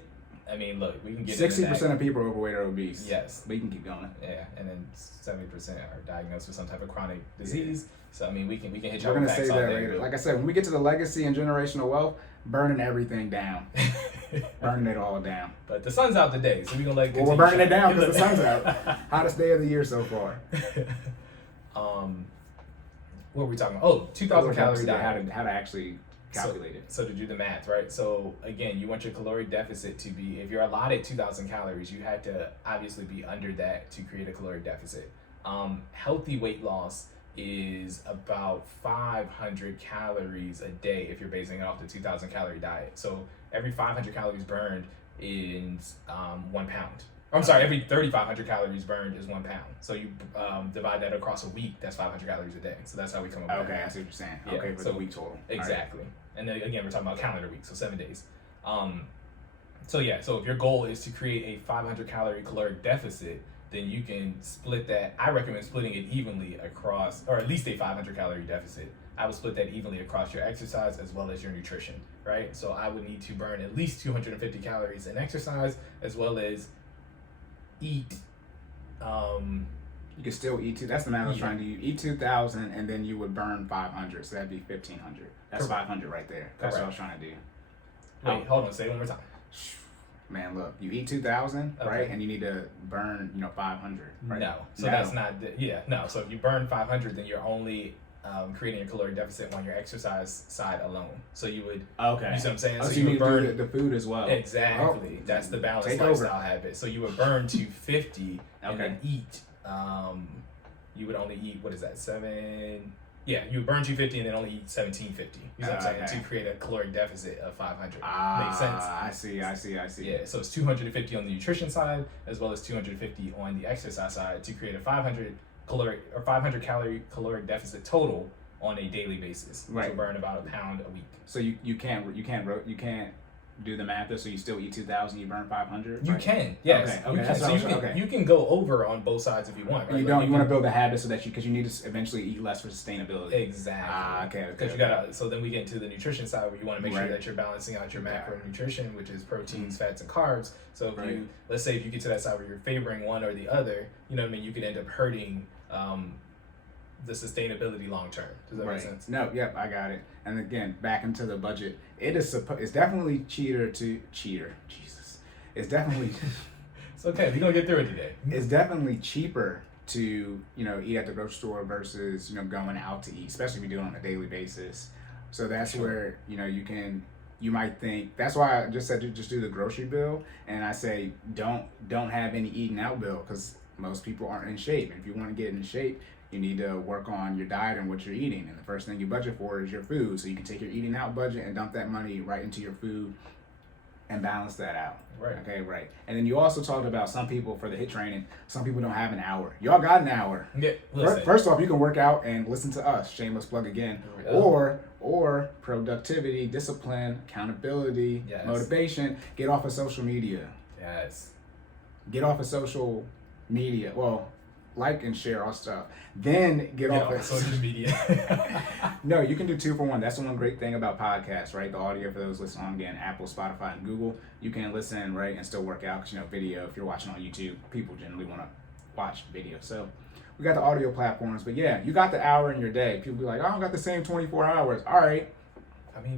I mean, look, we can get 60% of people are overweight or obese. Yes, but you can keep going. Yeah, and then 70% are diagnosed with some type of chronic disease. Yeah. So I mean, we can hit you. We're gonna say that later. Like I said, when we get to the legacy and generational wealth, burning everything down, burning it all down. But the sun's out today, so we're gonna let. Well, we're burning it down because the sun's out. Hottest day of the year so far. What were we talking about? Oh, 2,000 calorie diet. How to actually calculate it. So to do the math, right? So again, you want your caloric deficit to be, if you're allotted 2,000 calories, you had to obviously be under that to create a caloric deficit. Healthy weight loss is about 500 calories a day if you're basing it off the 2,000 calorie diet. So every 500 calories burned is 1 pound. I'm sorry, every 3,500 calories burned is 1 pound. So you divide that across a week, that's 500 calories a day. So that's how we come up with that. Okay, I see what you're saying. Yeah, okay, for the week total. Exactly. Right. And then again, we're talking about calendar week, so 7 days. So if your goal is to create a 500 calorie caloric deficit, then you can split that. I recommend splitting it evenly across, or at least a 500 calorie deficit. I would split that evenly across your exercise as well as your nutrition, right? So I would need to burn at least 250 calories in exercise, as well as eat. You can still eat that's the math I was trying to do. You eat 2,000 and then you would burn 500, so that'd be 1,500. That's correct. 500 right there. That's what I was trying to do. Wait, hold on, say it one more time. Man, look, you eat 2,000, okay, right? And you need to burn, 500, right? No, so that's not, no. So if you burn 500, then you're only creating a caloric deficit on your exercise side alone. So you would, okay, you see what I'm saying? So you need burn to do the food as well. Exactly. Oh, that's the balanced lifestyle habit. So you would burn 250 and then eat. You would only eat, what is that, 7? Yeah, you would burn 250 and then only eat 1,750. You know what I'm saying? To create a caloric deficit of 500. Makes sense? I see. Yeah, so it's 250 on the nutrition side as well as 250 on the exercise side to create a 500 calorie caloric deficit total on a daily basis. Right. Which will burn about a pound a week. So you can't do the math, so you still eat 2,000, you burn 500. You can, yes. Okay. So you can go over on both sides if you want. Right? You want to build a habit so that because you need to eventually eat less for sustainability. Exactly. Okay. Because you gotta. So then we get into the nutrition side where you want to make sure that you're balancing out your macronutrition, which is proteins, fats, and carbs. So if you, let's say if you get to that side where you're favoring one or the other, you know what I mean, you could end up hurting the sustainability long term. Does that make sense? No, yep, I got it. And again, back into the budget. It's definitely cheaper. It's definitely it's okay, we're gonna get through it today. It's definitely cheaper to, eat at the grocery store versus, going out to eat, especially if you do it on a daily basis. So that's where, you might think, that's why I just said to just do the grocery bill, and I say don't have any eating out bill because most people aren't in shape. And if you want to get in shape, you need to work on your diet and what you're eating. And the first thing you budget for is your food. So you can take your eating out budget and dump that money right into your food and balance that out. Right. Okay, right. And then you also talked about some people for the HIIT training, some people don't have an hour. Y'all got an hour. Yeah, first off, you can work out and listen to us, shameless plug again. Or productivity, discipline, accountability, motivation. Get off of social media. Yes. Get off of social media. Well, like and share our stuff. Then get off of social media. No, you can do 2 for 1. That's the one great thing about podcasts, right? The audio for those listening on, again, Apple, Spotify, and Google. You can listen, right, and still work out because, video, if you're watching on YouTube, people generally want to watch video. So we got the audio platforms. But yeah, you got the hour in your day. People be like, oh, I don't got the same 24 hours. All right.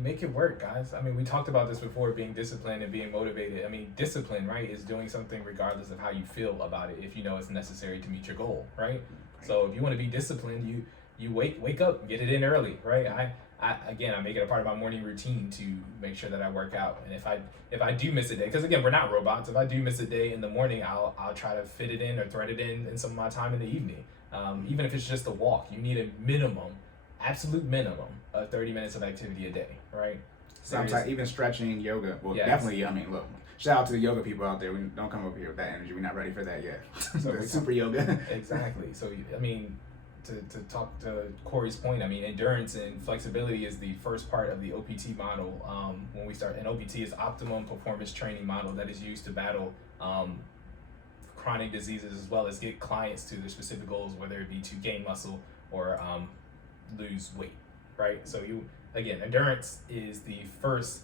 Make it work, guys. We talked about this before, being disciplined and being motivated. Discipline, right, is doing something regardless of how you feel about it if you know it's necessary to meet your goal, right? So if you want to be disciplined, you wake up, get it in early, right? I make it a part of my morning routine to make sure that I work out. And if I do miss a day, because again, we're not robots. If I do miss a day in the morning, I'll try to fit it in or thread it in some of my time in the evening. Even if it's just a walk, you need a absolute minimum of 30 minutes of activity a day, right? Sometimes even stretching, yoga. Well, yes. Definitely, look, shout out to the yoga people out there. We don't come over here with that energy. We're not ready for that yet. So super yoga. Exactly. So, to talk to Corey's point, endurance and flexibility is the first part of the OPT model. When we start, and OPT is optimum performance training model that is used to battle chronic diseases as well as get clients to their specific goals, whether it be to gain muscle or lose weight, right? So endurance is the first,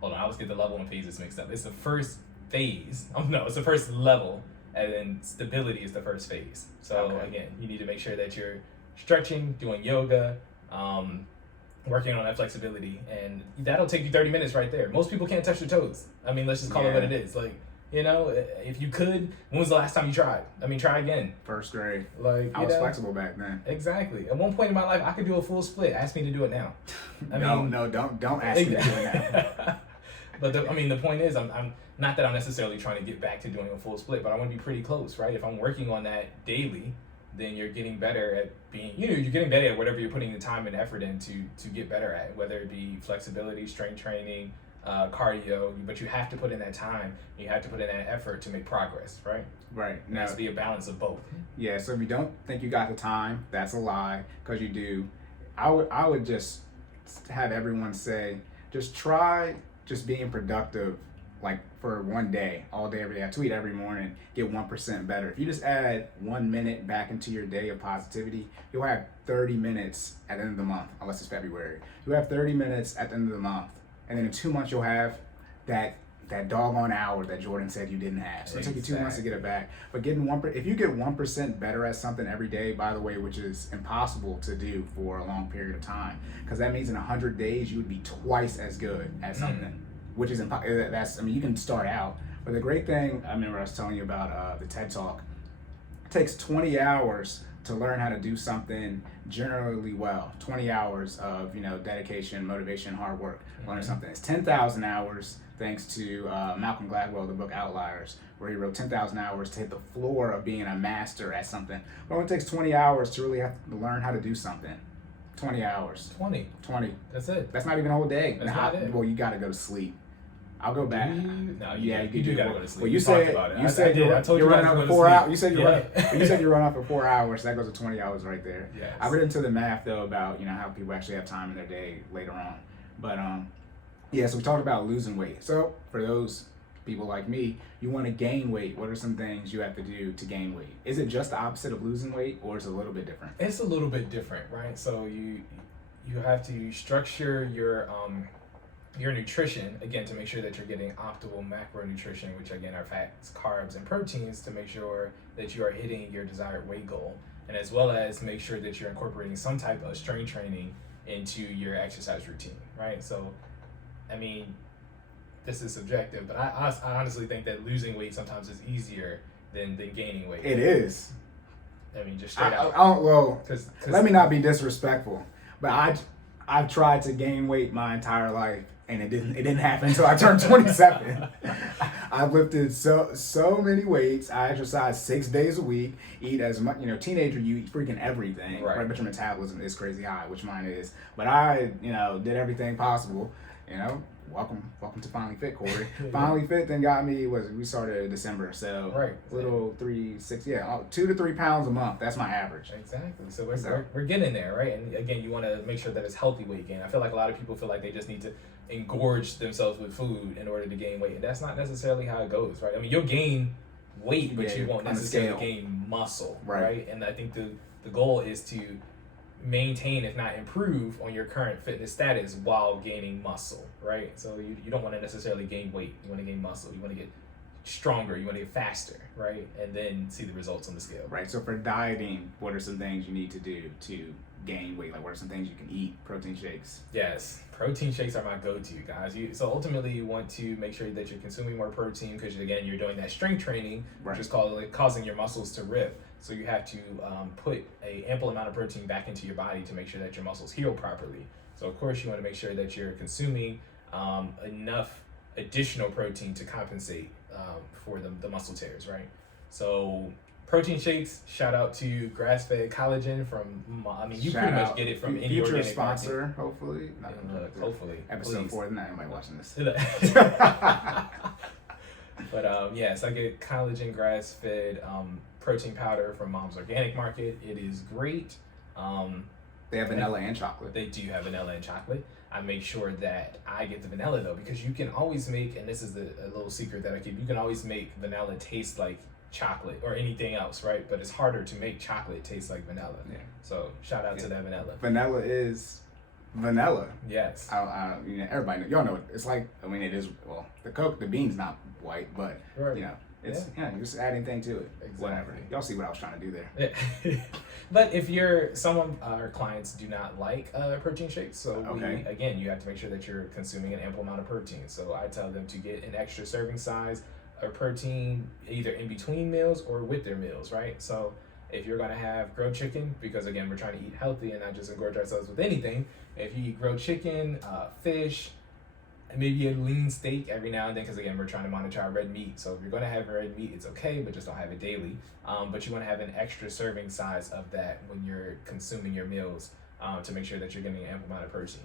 hold on, I always get the level and phases mixed up. It's the first phase, it's the first level, and then stability is the first phase. So Again, you need to make sure that you're stretching, doing yoga, working on that flexibility, and that'll take you 30 minutes right there. Most people can't touch their toes. Let's just call it what it is. If you could, when was the last time you tried? Try again. First grade. I was flexible back then. Exactly. At one point in my life, I could do a full split. Ask me to do it now. No, don't ask me to do it now. But the point is, I'm not that I'm necessarily trying to get back to doing a full split, but I want to be pretty close, right? If I'm working on that daily, then you're getting better at being, you're getting better at whatever you're putting the time and effort in to get better at, whether it be flexibility, strength training, cardio, but you have to put in that time, you have to put in that effort to make progress, right? Right. It has to be a balance of both. Yeah, so if you don't think you got the time, that's a lie, because you do. I would just have everyone say, just try just being productive, like for one day, all day, every day. I tweet every morning, get 1% better. If you just add 1 minute back into your day of positivity, you'll have 30 minutes at the end of the month, unless it's February. You'll have 30 minutes at the end of the month. And then in 2 months, you'll have that doggone hour that Jordan said you didn't have. So it'll take you 2 months to get it back. But if you get 1% better at something every day, by the way, which is impossible to do for a long period of time, because that means in 100 days, you would be twice as good at something, which is impossible. You can start out. But the great thing, I remember I was telling you about the TED Talk, it takes 20 hours to learn how to do something generally well. 20 hours of dedication, motivation, hard work, learning something. It's 10,000 hours thanks to Malcolm Gladwell, the book Outliers, where he wrote 10,000 hours to hit the floor of being a master at something. But it only takes 20 hours to really have to learn how to do something. 20 hours. 20. That's it. That's not even a whole day. That's not it. Well, you got to go to sleep. I'll go back. No, you do gotta go to sleep. Well, you said you're running out for 4 hours. You said you're running out for 4 hours. So that goes to 20 hours right there. Yes. I read into the math though about how people actually have time in their day later on. But so we talked about losing weight. So for those people like me, you want to gain weight. What are some things you have to do to gain weight? Is it just the opposite of losing weight, or is it a little bit different? It's a little bit different, right? So you have to structure your nutrition, again, to make sure that you're getting optimal macronutrition, which again are fats, carbs, and proteins, to make sure that you are hitting your desired weight goal, and as well as make sure that you're incorporating some type of strength training into your exercise routine, right? So, this is subjective, but I honestly think that losing weight sometimes is easier than gaining weight. It is. Just straight out. Cause let me not be disrespectful, but I've tried to gain weight my entire life, and it didn't happen until I turned 27. I've lifted so many weights. I exercise 6 days a week, eat as much. Teenager, you eat freaking everything, right? But your metabolism is crazy high, which mine is. But I, did everything possible. Welcome to FinallyFit, Cory. FinallyFit then got me, we started in December, so right. Little 2 to 3 pounds a month. That's my average. Exactly. So we're getting there, right? And again, you want to make sure that it's healthy weight gain. I feel like a lot of people feel like they just need to engorge themselves with food in order to gain weight, and that's not necessarily how it goes, right? You'll gain weight, but you won't on the necessarily scale. gain muscle, Right. right? And I think the goal is to maintain, if not improve, on your current fitness status while gaining muscle, right? So you don't want to necessarily gain weight. You want to gain muscle. You want to get stronger. You want to get faster, right? And then see the results on the scale. Right. So for dieting, what are some things you need to do to gain weight? Like, what are some things you can eat? Protein shakes. Yes, protein shakes are my go-to, guys. So ultimately, you want to make sure that you're consuming more protein because, again, you're doing that strength training, Right. which is causing your muscles to rip. So you have to put an ample amount of protein back into your body to make sure that your muscles heal properly. So of course, you want to make sure that you're consuming enough additional protein to compensate for the muscle tears, right? So protein shakes, shout out to grass-fed collagen from, you Shout pretty much out. get it from any Future organic sponsor, market. hopefully. Look, hopefully. Episode please. 4, not anybody watching this. But yes, I get collagen grass-fed protein powder from Mom's Organic Market. It is great. They have vanilla and chocolate. They do have vanilla and chocolate. I make sure that I get the vanilla though, because you can always make, and this is a little secret that I keep, you can always make vanilla taste like chocolate or anything else, right? But it's harder to make chocolate taste like vanilla. Yeah. So shout out to that vanilla. Vanilla is vanilla. Yes. Everybody know. Y'all know it. It's like, it is, well, the bean's not white, but, Right. it's, you're just adding thing to it. Exactly. Whatever. Y'all see what I was trying to do there. But if some of our clients do not like protein shakes, so Okay. again, you have to make sure that you're consuming an ample amount of protein. So I tell them to get an extra serving size of protein either in between meals or with their meals, right? So if you're gonna have grilled chicken, because again, we're trying to eat healthy and not just engorge ourselves with anything. If you eat grilled chicken, fish, and maybe a lean steak every now and then, because again, we're trying to monitor our red meat. So if you're going to have red meat, it's okay, but just don't have it daily. But you want to have an extra serving size of that when you're consuming your meals to make sure that you're getting an ample amount of protein.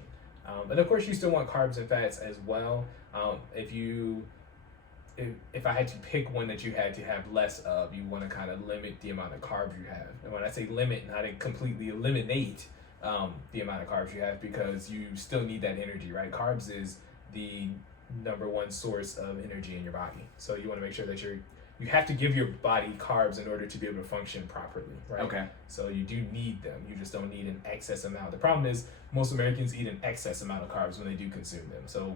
And of course, you still want carbs and fats as well. If I had to pick one that you had to have less of, you want to kind of limit the amount of carbs you have. And when I say limit, not to completely eliminate the amount of carbs you have, because you still need that energy, right? Carbs is the number one source of energy in your body. So you want to make sure that you have to give your body carbs in order to be able to function properly, right? Okay. So you do need them. You just don't need an excess amount. The problem is most Americans eat an excess amount of carbs when they do consume them. So,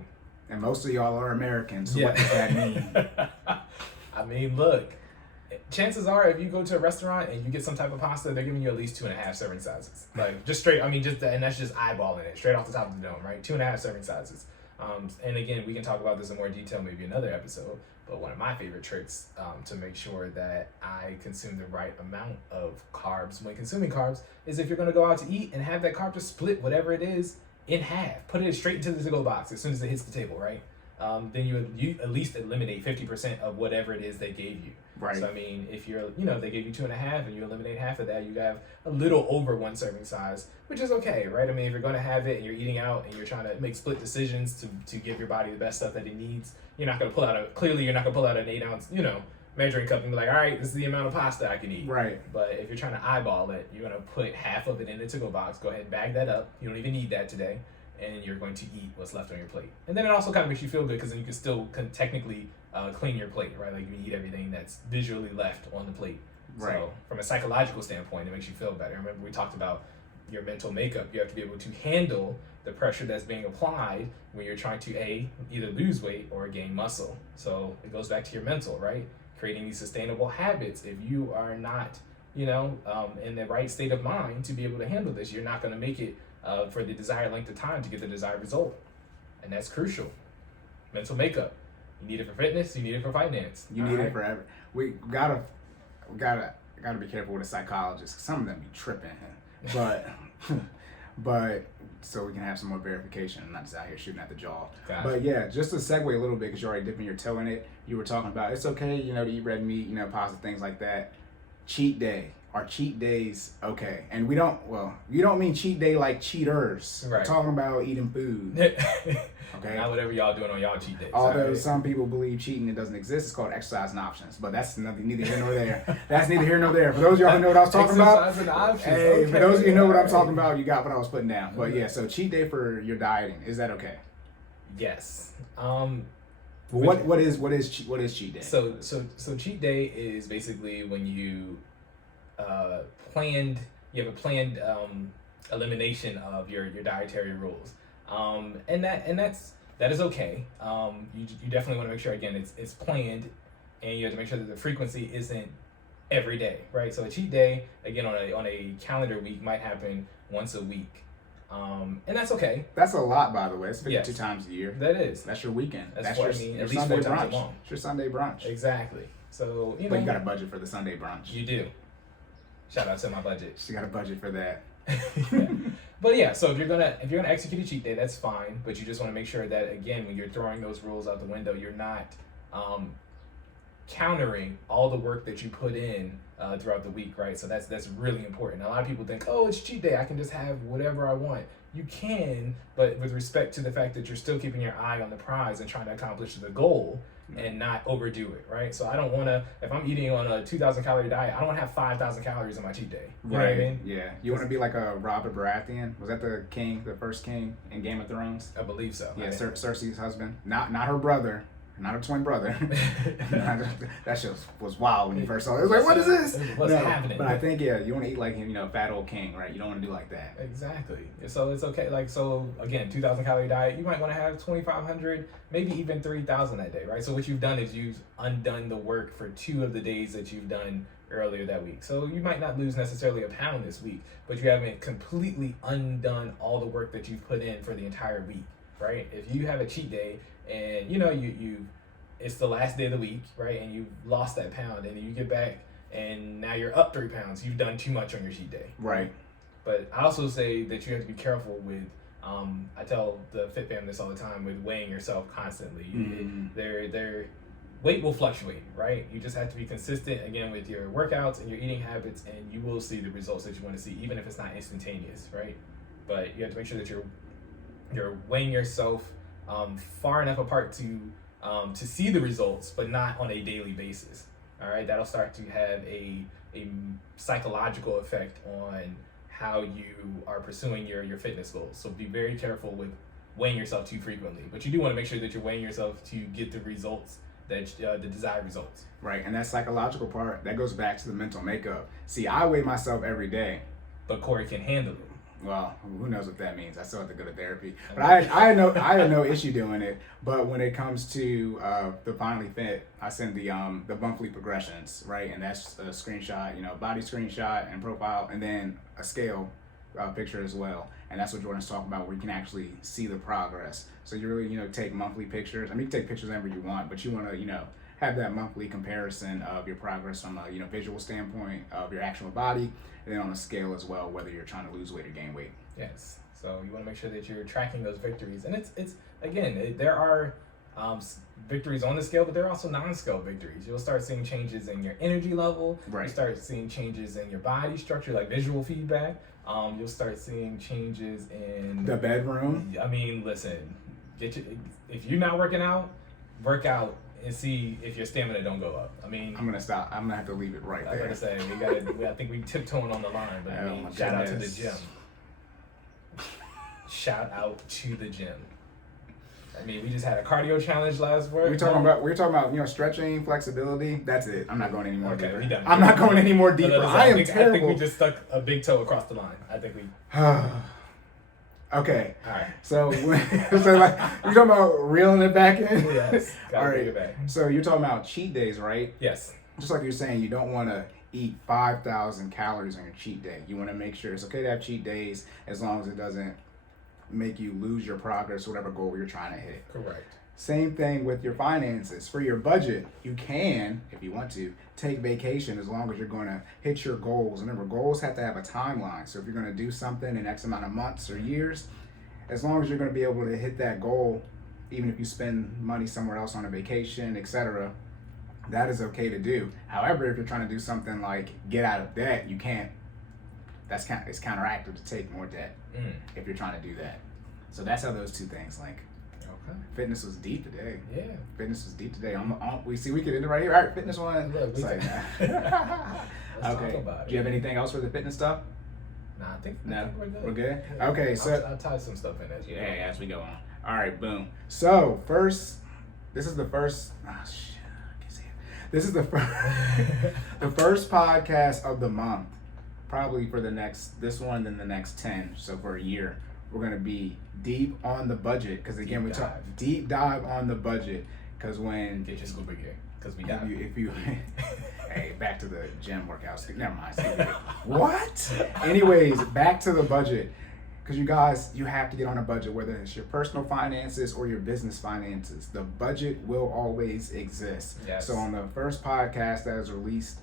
And most of y'all are Americans, so what does that mean? Look, chances are if you go to a restaurant and you get some type of pasta, they're giving you at least 2.5 serving sizes. Like just straight, and that's just eyeballing it, straight off the top of the dome, right? 2.5 serving sizes. And again, we can talk about this in more detail, maybe another episode, but one of my favorite tricks to make sure that I consume the right amount of carbs when consuming carbs is if you're going to go out to eat and have that carb just split whatever it is in half, put it straight into the to-go box as soon as it hits the table, right? Then you at least eliminate 50% of whatever it is they gave you. Right. So if you're, they gave you 2.5 and you eliminate half of that, you have a little over 1 serving size, which is okay, right? If you're going to have it and you're eating out and you're trying to make split decisions to give your body the best stuff that it needs, you're not going to pull out an 8-ounce, measuring cup and be like, all right, this is the amount of pasta I can eat. Right. But if you're trying to eyeball it, you're going to put half of it in the to-go box, go ahead and bag that up. You don't even need that today. And you're going to eat what's left on your plate. And then it also kind of makes you feel good because then you can still technically clean your plate, right? Like you eat everything that's visually left on the plate. Right. So from a psychological standpoint, it makes you feel better. Remember we talked about your mental makeup. You have to be able to handle the pressure that's being applied when you're trying to either lose weight or gain muscle. So it goes back to your mental, right? Creating these sustainable habits. If you are not, in the right state of mind to be able to handle this, you're not going to make it for the desired length of time to get the desired result. And that's crucial. Mental makeup. You need it for fitness, you need it for finance. You need it forever. We gotta be careful with the psychologists. Some of them be tripping, but so we can have some more verification and not just out here shooting at the jaw. Gotcha. But yeah, just to segue a little bit, because you're already dipping your toe in it. You were talking about it's okay, to eat red meat, pasta, things like that. Cheat day. Are cheat days okay? And you don't mean cheat day like cheaters. Right. We're talking about eating food. Okay. Not whatever y'all doing on y'all cheat days. Although right? some people believe cheating it doesn't exist, it's called exercise and options. But that's neither here nor there. That's neither here nor there. For those of y'all who know what I was talking about, Exercise and options. hey, Okay. for those of you who know what I'm talking about, you got what I was putting down. But yeah, so cheat day for your dieting, is that okay? Yes. What is cheat day? So cheat day is basically when you you have a planned elimination of your dietary rules, and that is okay. You definitely want to make sure, again, it's planned, and you have to make sure that the frequency isn't every day, right? So a cheat day, again, on a calendar week, might happen once a week, and that's okay. That's a lot, by the way. It's 52 Yes. times a year. That is. That's your weekend. That's your, what I mean. your At least Sunday 4 times brunch. a month. It's your Sunday brunch. Exactly. So But you got a budget for the Sunday brunch. You do. Shout out to my budget. She got a budget for that. Yeah. But yeah, so if you're gonna execute a cheat day, that's fine. But you just want to make sure that, again, when you're throwing those rules out the window, you're not countering all the work that you put in throughout the week, right? So that's really important. A lot of people think, oh, it's cheat day, I can just have whatever I want. You can, but with respect to the fact that you're still keeping your eye on the prize and trying to accomplish the goal and not overdo it, right? So I don't want to, if I'm eating on a 2,000 calorie diet, I don't want to have 5,000 calories on my cheat day. You know what I mean? Yeah. You want to be like a Robert Baratheon? Was that the first king in Game of Thrones? I believe so. Yeah, Cersei's husband. Not her brother. Not her twin brother. That shit was wild when you first saw it. It was like, what is this? What's happening? But I think, yeah, you want to eat like him, fat old king, right? You don't want to do like that. Exactly. So it's okay. Like, so again, 2,000 calorie diet, you might want to have 2,500, maybe even 3,000 that day, right? So what you've done is you've undone the work for 2 of the days that you've done earlier that week. So you might not lose necessarily a pound this week, but you haven't completely undone all the work that you've put in for the entire week, right? If you have a cheat day and you it's the last day of the week, right, and you've lost that pound, and then you get back and now you're up 3 pounds, you've done too much on your cheat day. Right. But I also say that you have to be careful with I tell the Fit Fam this all the time, with weighing yourself constantly. Their weight will fluctuate, right? You just have to be consistent, again, with your workouts and your eating habits, and you will see the results that you want to see, even if it's not instantaneous, right? But you have to make sure that you're weighing yourself far enough apart to see the results, but not on a daily basis. All right, that'll start to have a psychological effect on how you are pursuing your fitness goals. So be very careful with weighing yourself too frequently. But you do want to make sure that you're weighing yourself to get the results, that the desired results. Right, and that psychological part, that goes back to the mental makeup. See, I weigh myself every day. But Cory can handle it. Well, who knows what that means? I still have to go to therapy. But I had no issue doing it. But when it comes to the FinallyFit, I send the monthly progressions, right? And that's a screenshot, body screenshot and profile, and then a scale picture as well. And that's what Jordan's talking about, where you can actually see the progress. So you really, take monthly pictures. I mean, you can take pictures whenever you want, but you want to, have that monthly comparison of your progress from a visual standpoint of your actual body, and then on a scale as well, whether you're trying to lose weight or gain weight. Yes. So you want to make sure that you're tracking those victories, and it's again, there are victories on the scale, but there are also non-scale victories. You'll start seeing changes in your energy level. Right. You start seeing changes in your body structure, like visual feedback. You'll start seeing changes in the bedroom. I mean, listen, if you're not working out, work out and see if your stamina don't go up. I mean, I'm gonna stop. I'm gonna have to leave it right there. I was gonna say I think we tiptoeing on the line, but I mean, shout out to the gym. Shout out to the gym. I mean, we just had a cardio challenge last week. We're talking about stretching, flexibility. That's it. I'm not going any more deeper. We done. I'm not going any more deeper. I am terrible. I think we just stuck a big toe across the line. I think we. Okay. All right. So you're talking about reeling it back in? Yes. All right. Bring it back. So you're talking about cheat days, right? Yes. Just like you're saying, you don't want to eat 5,000 calories on your cheat day. You want to make sure it's okay to have cheat days as long as it doesn't make you lose your progress, whatever goal you're trying to hit. Correct. Same thing with your finances. For your budget, you can, if you want to, take vacation as long as you're going to hit your goals. Remember, goals have to have a timeline. So if you're going to do something in X amount of months or years, as long as you're going to be able to hit that goal, even if you spend money somewhere else on a vacation, etc., that is okay to do. However, if you're trying to do something like get out of debt, you can't. It's counteractive to take more debt if you're trying to do that. So that's how those two things link. Okay. Fitness was deep today. Yeah. Fitness was deep today. We could end it right here. All right, fitness one. Look, Let's okay. Talk about it. Do you have anything else for the fitness stuff? Nah, I think we're good. We're good? Yeah. Okay, so I'll tie some stuff in as we go. as we go on. All right, boom. So first This is the first. Oh shit! I can't say it. This is the first. The first podcast of the month. Probably for this one, then the next 10. So for a year, we're gonna be deep on the budget. Because again, we talk deep dive on the budget. Because when get your scuba gear. Because we dive. If you hey, back to the gym workouts. Never mind. What? Anyways, back to the budget. Because you guys, you have to get on a budget, whether it's your personal finances or your business finances. The budget will always exist. Yes. So on the first podcast that is released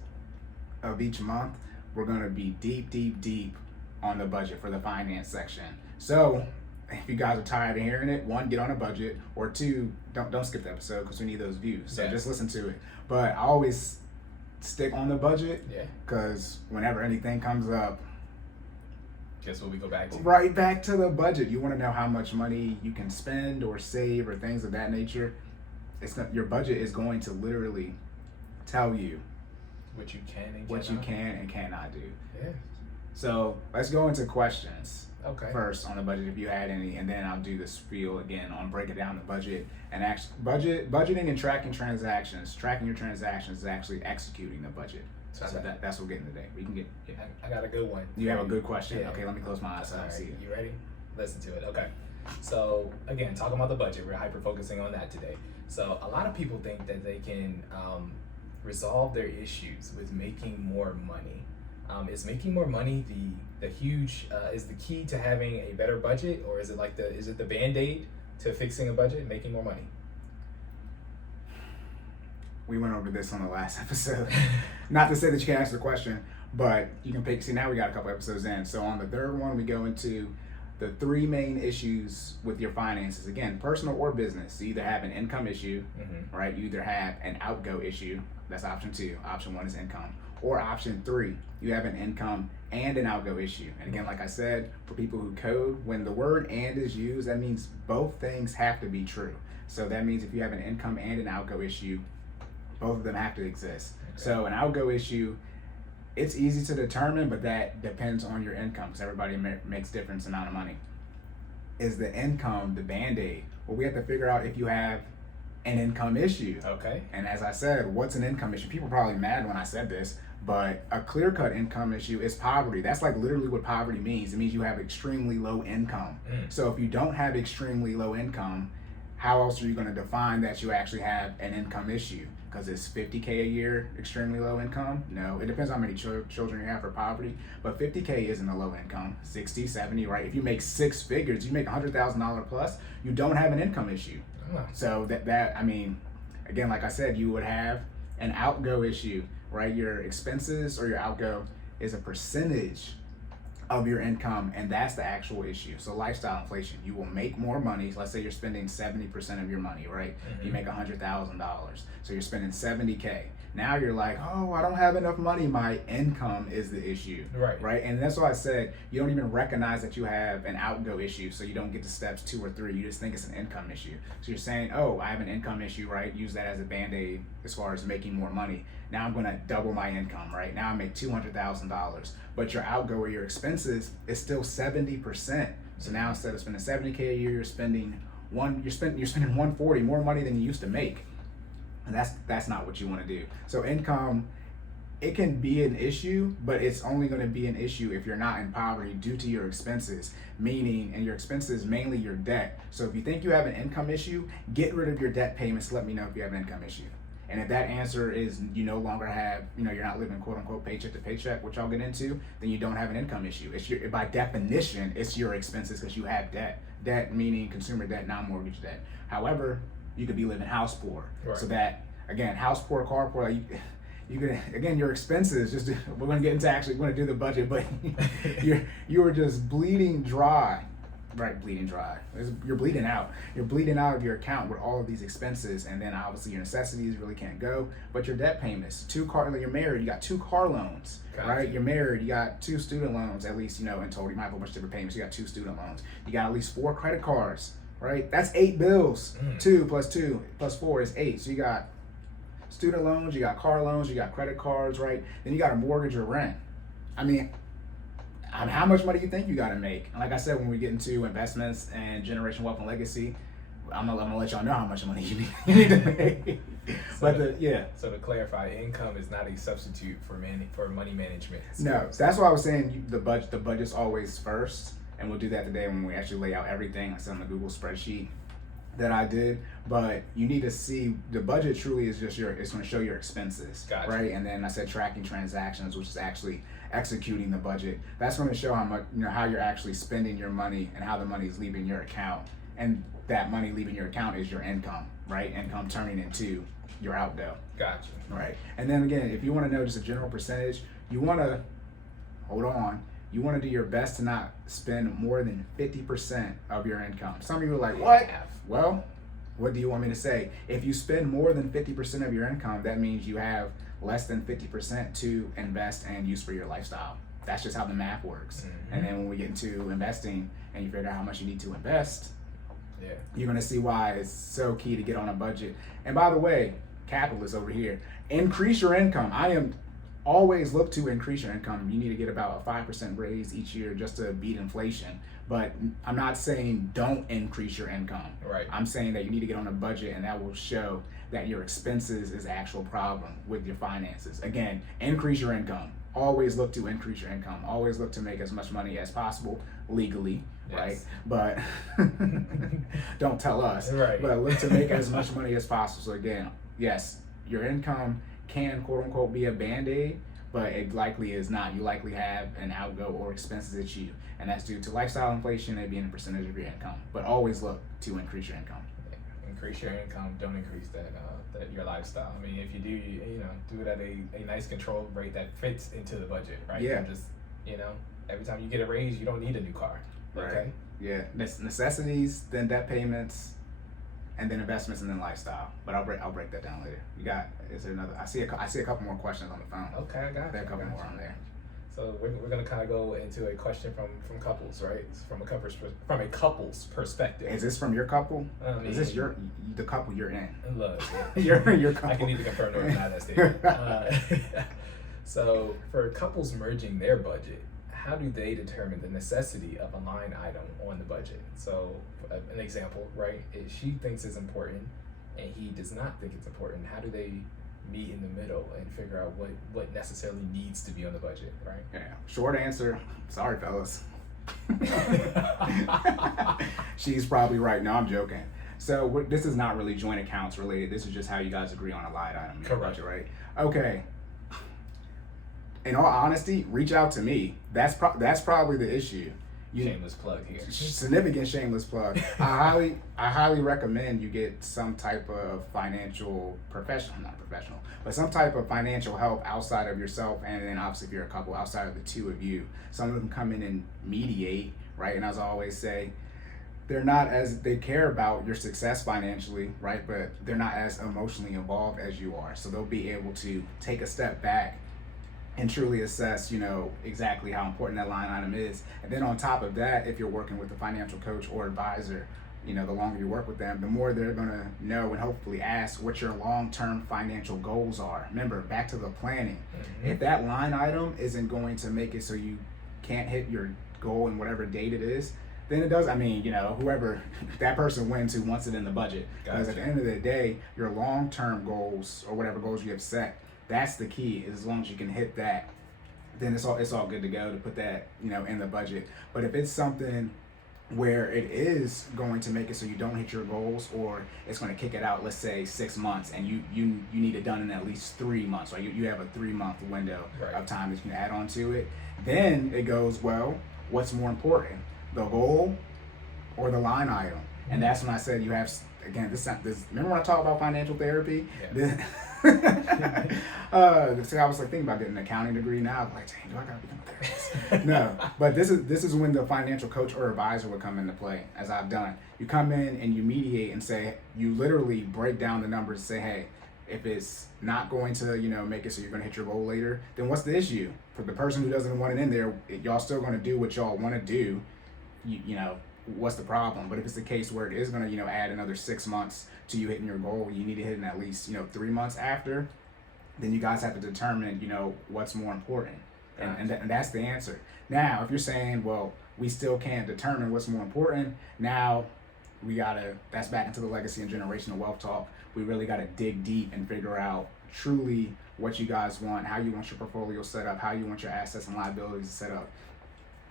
of each month, we're going to be deep on the budget for the finance section. So if you guys are tired of hearing it, one, get on a budget, or two, don't skip the episode because we need those views. So just listen to it. But I always stick on the budget because whenever anything comes up, guess what we go back to? Right back to the budget. You want to know how much money you can spend or save or things of that nature. Your budget is going to literally tell you what you can and cannot do. Yeah. So let's go into questions. Okay. First on the budget, if you had any, and then I'll do the spiel again on breaking down the budget and budgeting and tracking transactions. Tracking your transactions is actually executing the budget. So that's what we're getting today. We can get. Yeah. I got a good one. You have a good question. Yeah. Okay, let me close my eyes so I don't see it. You ready? Listen to it. Okay. So again, talking about the budget, we're hyper focusing on that today. So a lot of people think that they can resolve their issues with making more money. Is making more money the huge is the key to having a better budget, or is it the Band-Aid to fixing a budget, making more money? We went over this on the last episode. Not to say that you can't answer the question, but you can pick. See, now we got a couple episodes in. So on the third one, we go into the 3 main issues with your finances. Again, personal or business. You either have an income issue, right? You either have an outgo issue. That's option 2. Option 1 is income. Or option 3, you have an income and an outgo issue. And again, like I said, for people who code, when the word "and" is used, that means both things have to be true. So that means if you have an income and an outgo issue, both of them have to exist. Okay. So an outgo issue, it's easy to determine, but that depends on your income because everybody makes different amount of money. Is the income the Band-Aid? Well, we have to figure out if you have an income issue. Okay. And as I said, what's an income issue? People are probably mad when I said this, but a clear-cut income issue is poverty. That's like literally what poverty means. It means you have extremely low income. So if you don't have extremely low income, how else are you going to define that you actually have an income issue? Because it's $50K a year, extremely low income? No, it depends on how many children you have for poverty, but $50K isn't a low income. 60, 70, right? If you make 6 figures, you make $100,000 plus, you don't have an income issue. So I mean, again, like I said, you would have an outgo issue, right? Your expenses or your outgo is a percentage of your income, and that's the actual issue. So lifestyle inflation, you will make more money. Let's say you're spending 70% of your money, right? You make $100,000, so you're spending 70K. Now you're like, oh, I don't have enough money. My income is the issue, right? And that's why I said you don't even recognize that you have an outgo issue, so you don't get to steps 2 or 3. You just think it's an income issue. So you're saying, oh, I have an income issue, right? Use that as a Band-Aid as far as making more money. Now I'm gonna double my income, right? Now I make $200,000, but your outgo or your expenses is still 70%. So now instead of spending 70K a year, you're spending 140, more money than you used to make. And that's not what you want to do. So income, it can be an issue, but it's only going to be an issue if you're not in poverty due to your expenses, and your expenses mainly your debt. So if you think you have an income issue, get rid of your debt payments. Let me know if you have an income issue. And if that answer is you no longer have, you're not living quote unquote paycheck to paycheck, which I'll get into, then you don't have an income issue. It's by definition, it's your expenses because you have debt. Debt meaning consumer debt, not mortgage debt. However, you could be living house poor. Right. So that, again, house poor, car poor, you could, again, your expenses, we're going to get into we're going to do the budget, but you are just bleeding dry. Right, bleeding dry. You're bleeding out. You're bleeding out of your account with all of these expenses, and then obviously your necessities really can't go. But your debt payments, you're married, you got 2 car loans, right? You're married, you got 2 student loans, at least, in total. You might have a bunch of different payments. You got 2 student loans. You got at least 4 credit cards, right? That's 8 bills. 2 plus 4 is 8. So you got student loans, you got car loans, you got credit cards, right? Then you got a mortgage or rent. I mean, how much money do you think you got to make? And like I said, when we get into investments and generation wealth and legacy, I'm gonna let y'all know how much money you need to make. So to clarify, income is not a substitute for money management. No, that's why I was saying the budget's always first, and we'll do that today when we actually lay out everything. I said on the Google spreadsheet that I did, but you need to see the budget truly is just it's going to show your expenses, gotcha. Right? And then I said tracking transactions, which is actually executing the budget. That's going to show how much, how you're actually spending your money and how the money is leaving your account. And that money leaving your account is your income, right? Income turning into your outgo. Gotcha. Right. And then again, if you want to know just a general percentage, you want to you want to do your best to not spend more than 50% of your income. Some of you are like, what? Well, what do you want me to say? If you spend more than 50% of your income, that means you have less than 50% to invest and use for your lifestyle. That's just how the math works. Mm-hmm. And then when we get into investing and you figure out how much you need to invest, you're going to see why it's so key to get on a budget. And by the way, capitalists over here, increase your income. I am always look to increase your income. You need to get about a 5% raise each year just to beat inflation. But I'm not saying don't increase your income. Right. I'm saying that you need to get on a budget, and that will show that your expenses is the actual problem with your finances. Again, increase your income. Always look to increase your income. Always look to make as much money as possible legally. Yes. Right, but don't tell us. Right. But look to make as much money as possible. So again, yes, your income can quote unquote be a band-aid, but it likely is not. You likely have an outgo or expenses at you, and that's due to lifestyle inflation and being a percentage of your income. But always look to increase your income. Increase your income. Don't increase that your lifestyle. I mean, if you do, do it at a nice controlled rate that fits into the budget, right? Yeah. Just every time you get a raise, you don't need a new car. Right. Okay. Yeah. Necessities, then debt payments, and then investments, and then lifestyle. But I'll break that down later. Is there another? I see a couple more questions on the phone. Okay, I got there are a couple more on there. So we're gonna kind of go into a question from couples, right? It's from a couple's perspective. Is this from your couple? Is this the couple you're in? Look, your couple. I can either confirm or deny that statement. So for couples merging their budget, how do they determine the necessity of a line item on the budget? So an example, right? She thinks it's important and he does not think it's important. How do they meet in the middle and figure out what necessarily needs to be on the budget, right? Yeah. Short answer, sorry fellas. She's probably right. No, I'm joking. So this is not really joint accounts related. This is just how you guys agree on a line item in your budget, right? Okay. In all honesty, reach out to me. That's probably the issue. Shameless plug here. Significant shameless plug. I highly recommend you get some type of but some type of financial help outside of yourself, and then obviously if you're a couple, outside of the two of you. Some of them come in and mediate, right? And as I always say, they care about your success financially, right? But they're not as emotionally involved as you are. So they'll be able to take a step back and truly assess, exactly how important that line item is. And then on top of that, if you're working with a financial coach or advisor, the longer you work with them, the more they're gonna know and hopefully ask what your long-term financial goals are. Remember, back to the planning. Mm-hmm. If that line item isn't going to make it so you can't hit your goal in whatever date it is, then it does, whoever that person wins who wants it in the budget. Because at the end of the day, your long-term goals or whatever goals you have set, that's the key. As long as you can hit that, then it's all good to go to put that in the budget. But if it's something where it is going to make it so you don't hit your goals, or it's going to kick it out, let's say 6 months, and you need it done in at least 3 months, right? You have a 3-month window of time that you can add on to it. Then it goes, well, what's more important, the goal or the line item? Mm-hmm. And that's when I said you have, again, this remember when I talked about financial therapy? Yes. So I was thinking about getting an accounting degree now. I'm like, dang, do I gotta become a therapist? No, but this is when the financial coach or advisor would come into play, as I've done. You come in and you mediate and say, you literally break down the numbers and say, hey, if it's not going to make it so you're going to hit your goal later, then what's the issue? For the person who doesn't want it in there, y'all still going to do what y'all want to do. What's the problem? But if it's the case where it is going to add another 6 months to you hitting your goal, you need to hit it in at least 3 months after, then you guys have to determine what's more important. And that's the answer. Now if you're saying, well, we still can't determine what's more important, now that's back into the legacy and generational wealth talk. We really gotta dig deep and figure out truly what you guys want, how you want your portfolio set up, how you want your assets and liabilities set up,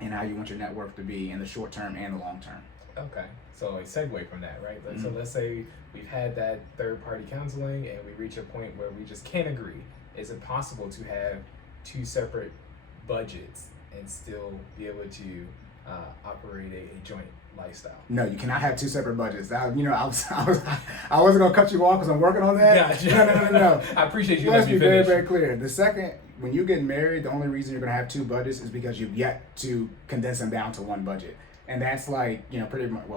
and how you want your net worth to be in the short term and the long term. Okay, so a segue from that, right? So let's say we've had that third party counseling and we reach a point where we just can't agree. Is it possible to have two separate budgets and still be able to operate a joint lifestyle? No, you cannot have two separate budgets. I wasn't gonna cut you off because I'm working on that. Gotcha. No. I appreciate you Let's letting me be very, finish. very clear. The second, when you get married, the only reason you're gonna have two budgets is because you've yet to condense them down to one budget, and that's like pretty much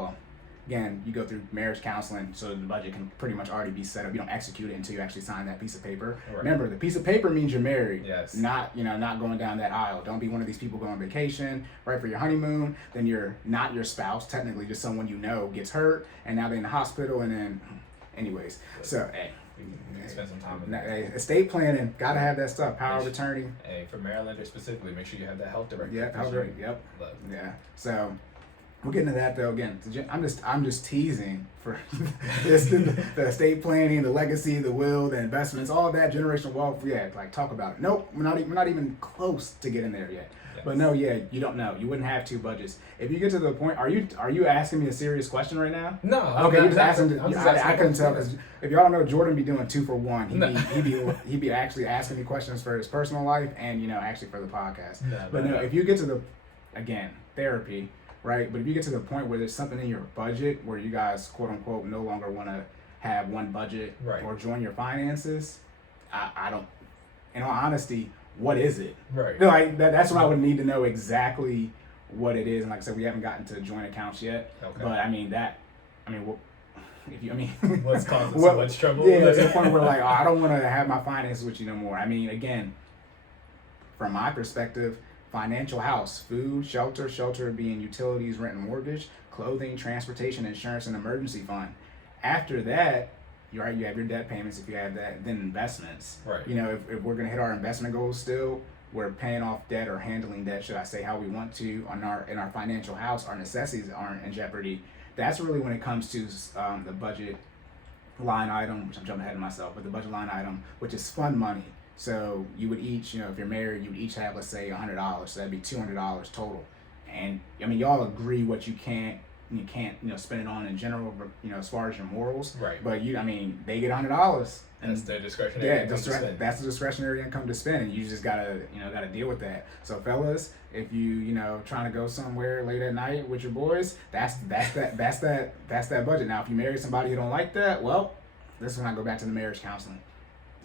Again, you go through marriage counseling, so the budget can pretty much already be set up. You don't execute it until you actually sign that piece of paper. Right. Remember, the piece of paper means you're married. Yes. Not going down that aisle. Don't be one of these people going on vacation right for your honeymoon. Then you're not your spouse, technically just someone you know gets hurt, and now they're in the hospital, and then, anyways. So, hey. We can spend some time in that. Hey, estate planning, gotta have that stuff. Power of attorney. Hey, for Marylanders specifically, make sure you have that health director. Yeah, health director. Yep. Look. Yeah. So we'll get into that though. Again, I'm just teasing for this, the estate planning, the legacy, the will, the investments, all that generational wealth. Yeah, like talk about it. Nope, we're not even close to getting there yet. Yes. But no, yeah, you don't know. You wouldn't have two budgets. If you get to the point, are you asking me a serious question right now? No. Okay, you're just asking. I couldn't tell because if y'all don't know, Jordan be doing 2 for 1. He'd be actually asking me questions for his personal life and actually for the podcast. No, if you get to the, again, therapy, right? But if you get to the point where there's something in your budget where you guys quote unquote no longer want to have one budget or join your finances, I don't. In all honesty, what is it? Right. Like that's what I would need to know exactly what it is. And like I said, we haven't gotten to joint accounts yet. Okay. But what's causing so much trouble? Yeah, to the point where like, I don't want to have my finances with you no more. I mean, again, from my perspective, financial house, food, shelter being utilities, rent and mortgage, clothing, transportation, insurance, and emergency fund. After that, you have your debt payments if you have that, then investments. Right. If we're gonna hit our investment goals still, we're paying off debt or handling debt, should I say, how we want to in our financial house, our necessities aren't in jeopardy. That's really when it comes to the budget line item, which I'm jumping ahead of myself, but the budget line item, which is fund money. So you would each, if you're married, you would each have, let's say, $100. So that'd be $200 total. And y'all agree what you can't spend it on in general, as far as your morals. Right. But they get $100. That's their discretionary income to spend. That's the discretionary income to spend, and you just gotta deal with that. So fellas, if you trying to go somewhere late at night with your boys, that's that budget. Now, if you marry somebody who don't like that, well, this is when I go back to the marriage counseling.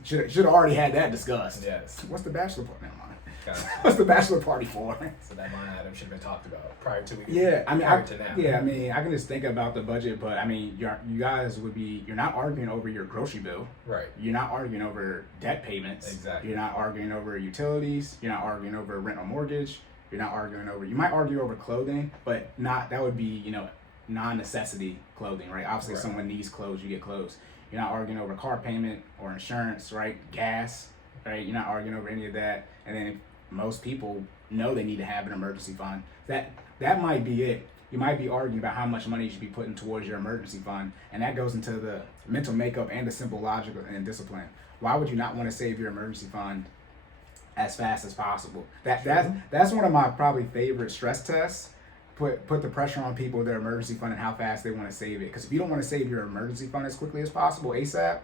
Should have already had that discussed. Yes. What's the bachelor party? Never mind. Gotcha. What's the bachelor party for? So that line item should have been talked about prior to to now. Yeah, I can just think about the budget, but you guys you're not arguing over your grocery bill. Right. You're not arguing over debt payments. Exactly. You're not arguing over utilities. You're not arguing over rent or mortgage. You're not arguing over. You might argue over clothing, but that would be non-necessity clothing, right? Obviously, if someone needs clothes, you get clothes. You're not arguing over car payment or insurance, right? Gas, right? You're not arguing over any of that. And then most people know they need to have an emergency fund. That might be it. You might be arguing about how much money you should be putting towards your emergency fund, and that goes into the mental makeup and the simple logic and discipline. Why would you not want to save your emergency fund as fast as possible? That's one of my probably favorite stress tests. Put the pressure on people with their emergency fund and how fast they want to save it. Because if you don't want to save your emergency fund as quickly as possible, ASAP,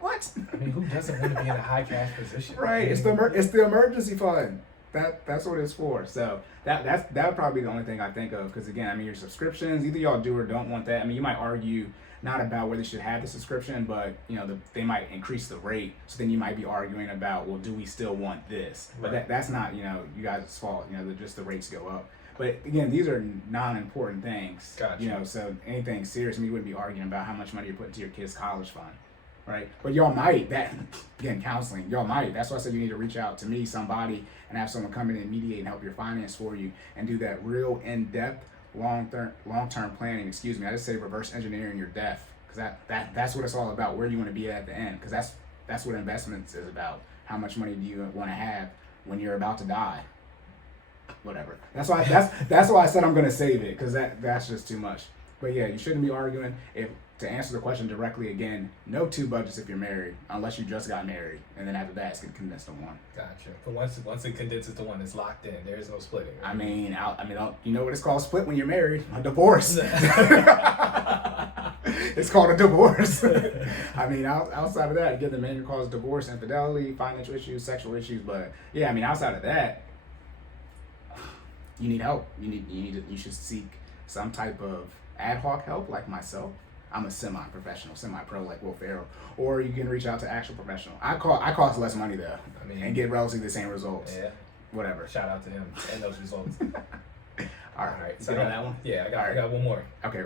what? I mean, who doesn't want to be in a high cash position? Right. It's the emergency fund. That's what it's for. So that would probably be the only thing I think of. Because again, your subscriptions, either y'all do or don't want that. You might argue not about whether you should have the subscription, but they might increase the rate. So then you might be arguing about, well, do we still want this? Right. But that's not you guys' fault. Just the rates go up. But again, these are non-important things. Gotcha. So anything serious, you wouldn't be arguing about how much money you're putting into your kid's college fund, right? But y'all might, counseling, y'all might. That's why I said you need to reach out to me, somebody, and have someone come in and mediate and help your finance for you and do that real in-depth, long-term planning. Excuse me, I just say reverse engineering your death, because that's what it's all about. Where you want to be at the end, because that's what investments is about. How much money do you want to have when you're about to die? Whatever. That's why I said I'm gonna save it, because that's just too much. But yeah, you shouldn't be arguing. To answer the question directly again, no two budgets if you're married, unless you just got married, and then after that, it's gonna condense to one. Gotcha. But once it condenses to one, it's locked in. There is no splitting. Right? You know what it's called? Split when you're married. A divorce. It's called a divorce. Outside of that, again, the main cause divorce, infidelity, financial issues, sexual issues. But yeah, outside of that, you need help. You should seek some type of ad hoc help, like myself. I'm a semi-professional, semi-pro like Will Ferrell. Or you can reach out to actual professional. I cost less money though, and get relatively the same results. Yeah. Whatever. Shout out to him and those results. All right. So you got that one? Yeah, I got one more. Okay.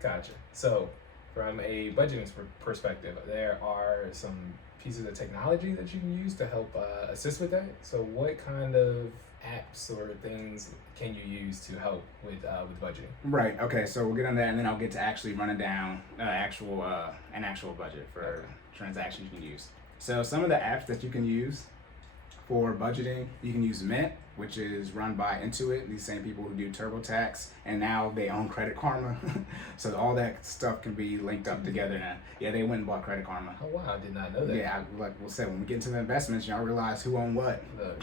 Gotcha. So, from a budgeting perspective, there are some pieces of technology that you can use to help assist with that. So, what kind of apps or things can you use to help with budgeting? Right. Okay. So we'll get on that, and then I'll get to actually running down an actual budget for transactions you can use. So some of the apps that you can use for budgeting, you can use Mint, which is run by Intuit, these same people who do TurboTax, and now they own Credit Karma. So all that stuff can be linked up together now. Yeah, they went and bought Credit Karma. Oh wow, I did not know that. Yeah, like we'll say, when we get into the investments, y'all realize who owned what. Look.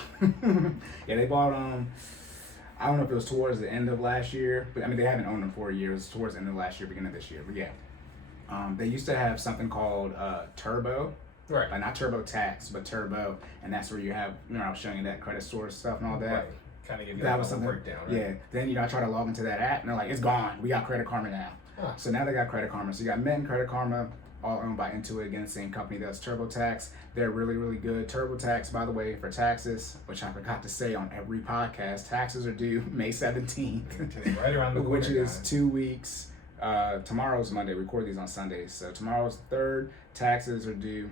Yeah, they bought I don't know if it was towards the end of last year, but they haven't owned them for a year. It was towards the end of last year, beginning of this year. But yeah, they used to have something called Turbo. Right. Not TurboTax, but Turbo, and that's where you have. I was showing you that credit score stuff and all that. Right. Kind of give you that was something. Breakdown, right? Yeah. Then I try to log into that app, and they're like, "It's gone. We got Credit Karma now." Huh. So now they got Credit Karma. So you got Mint and Credit Karma, all owned by Intuit, again, the same company that does TurboTax. They're really, really good. TurboTax, by the way, for taxes, which I forgot to say on every podcast, taxes are due May 17th, right around the corner, which is 2 weeks. Tomorrow's Monday. We record these on Sundays, so tomorrow's the 3rd. Taxes are due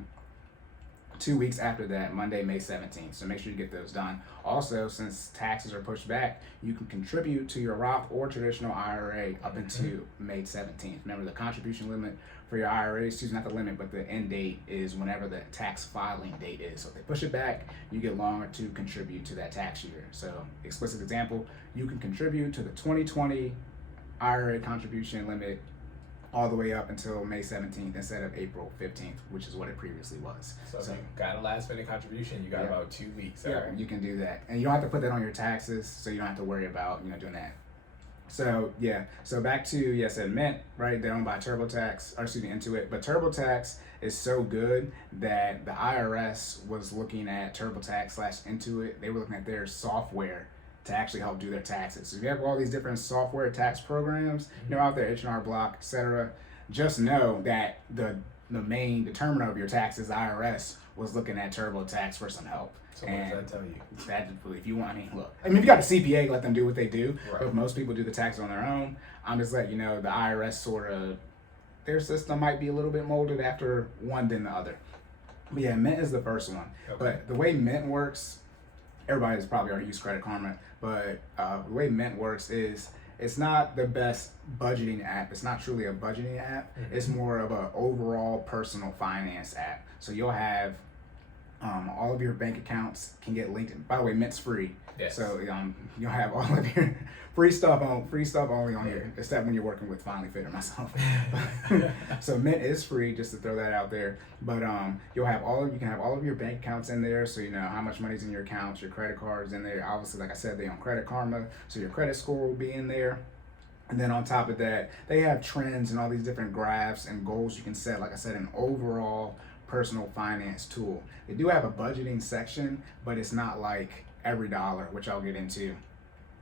2 weeks after that, Monday, May 17th. So make sure you get those done. Also, since taxes are pushed back, you can contribute to your Roth or traditional IRA up into May 17th. Remember, the contribution limit for your IRA, not the limit, but the end date is whenever the tax filing date is. So if they push it back, you get longer to contribute to that tax year. So, explicit example, you can contribute to the 2020 IRA contribution limit all the way up until May 17th instead of April 15th, which is what it previously was. So if you got a last minute contribution, you got about 2 weeks. Yeah, right? You can do that. And you don't have to put that on your taxes, so you don't have to worry about doing that. So yeah, so back to said Mint, right? They're owned by Intuit, but TurboTax is so good that the IRS was looking at TurboTax/Intuit. They were looking at their software to actually help do their taxes. So if you have all these different software tax programs, out there, H&R Block, etc., just know that the main determiner of your taxes, the IRS, was looking at TurboTax for some help. So what does that tell you? That, if you want, if you got a CPA, let them do what they do. Right. But if most people do the taxes on their own, I'm just letting you know the IRS sort of, their system might be a little bit molded after one than the other. But yeah, Mint is the first one. Okay. But the way Mint works, everybody's probably already used Credit Karma, but the way Mint works is it's not the best budgeting app. It's not truly a budgeting app. It's more of an overall personal finance app. So you'll have all of your bank accounts can get linked. By the way, Mint's free. Yes. So you'll have all of your free stuff only on here, except when you're working with FinallyFit or myself. So Mint is free, just to throw that out there. But you can have all of your bank accounts in there, so you know how much money's in your accounts, your credit cards in there. Obviously, like I said, they own Credit Karma, so your credit score will be in there. And then on top of that, they have trends and all these different graphs and goals you can set. Like I said, an overall personal finance tool. They do have a budgeting section, but it's not like every dollar, which I'll get into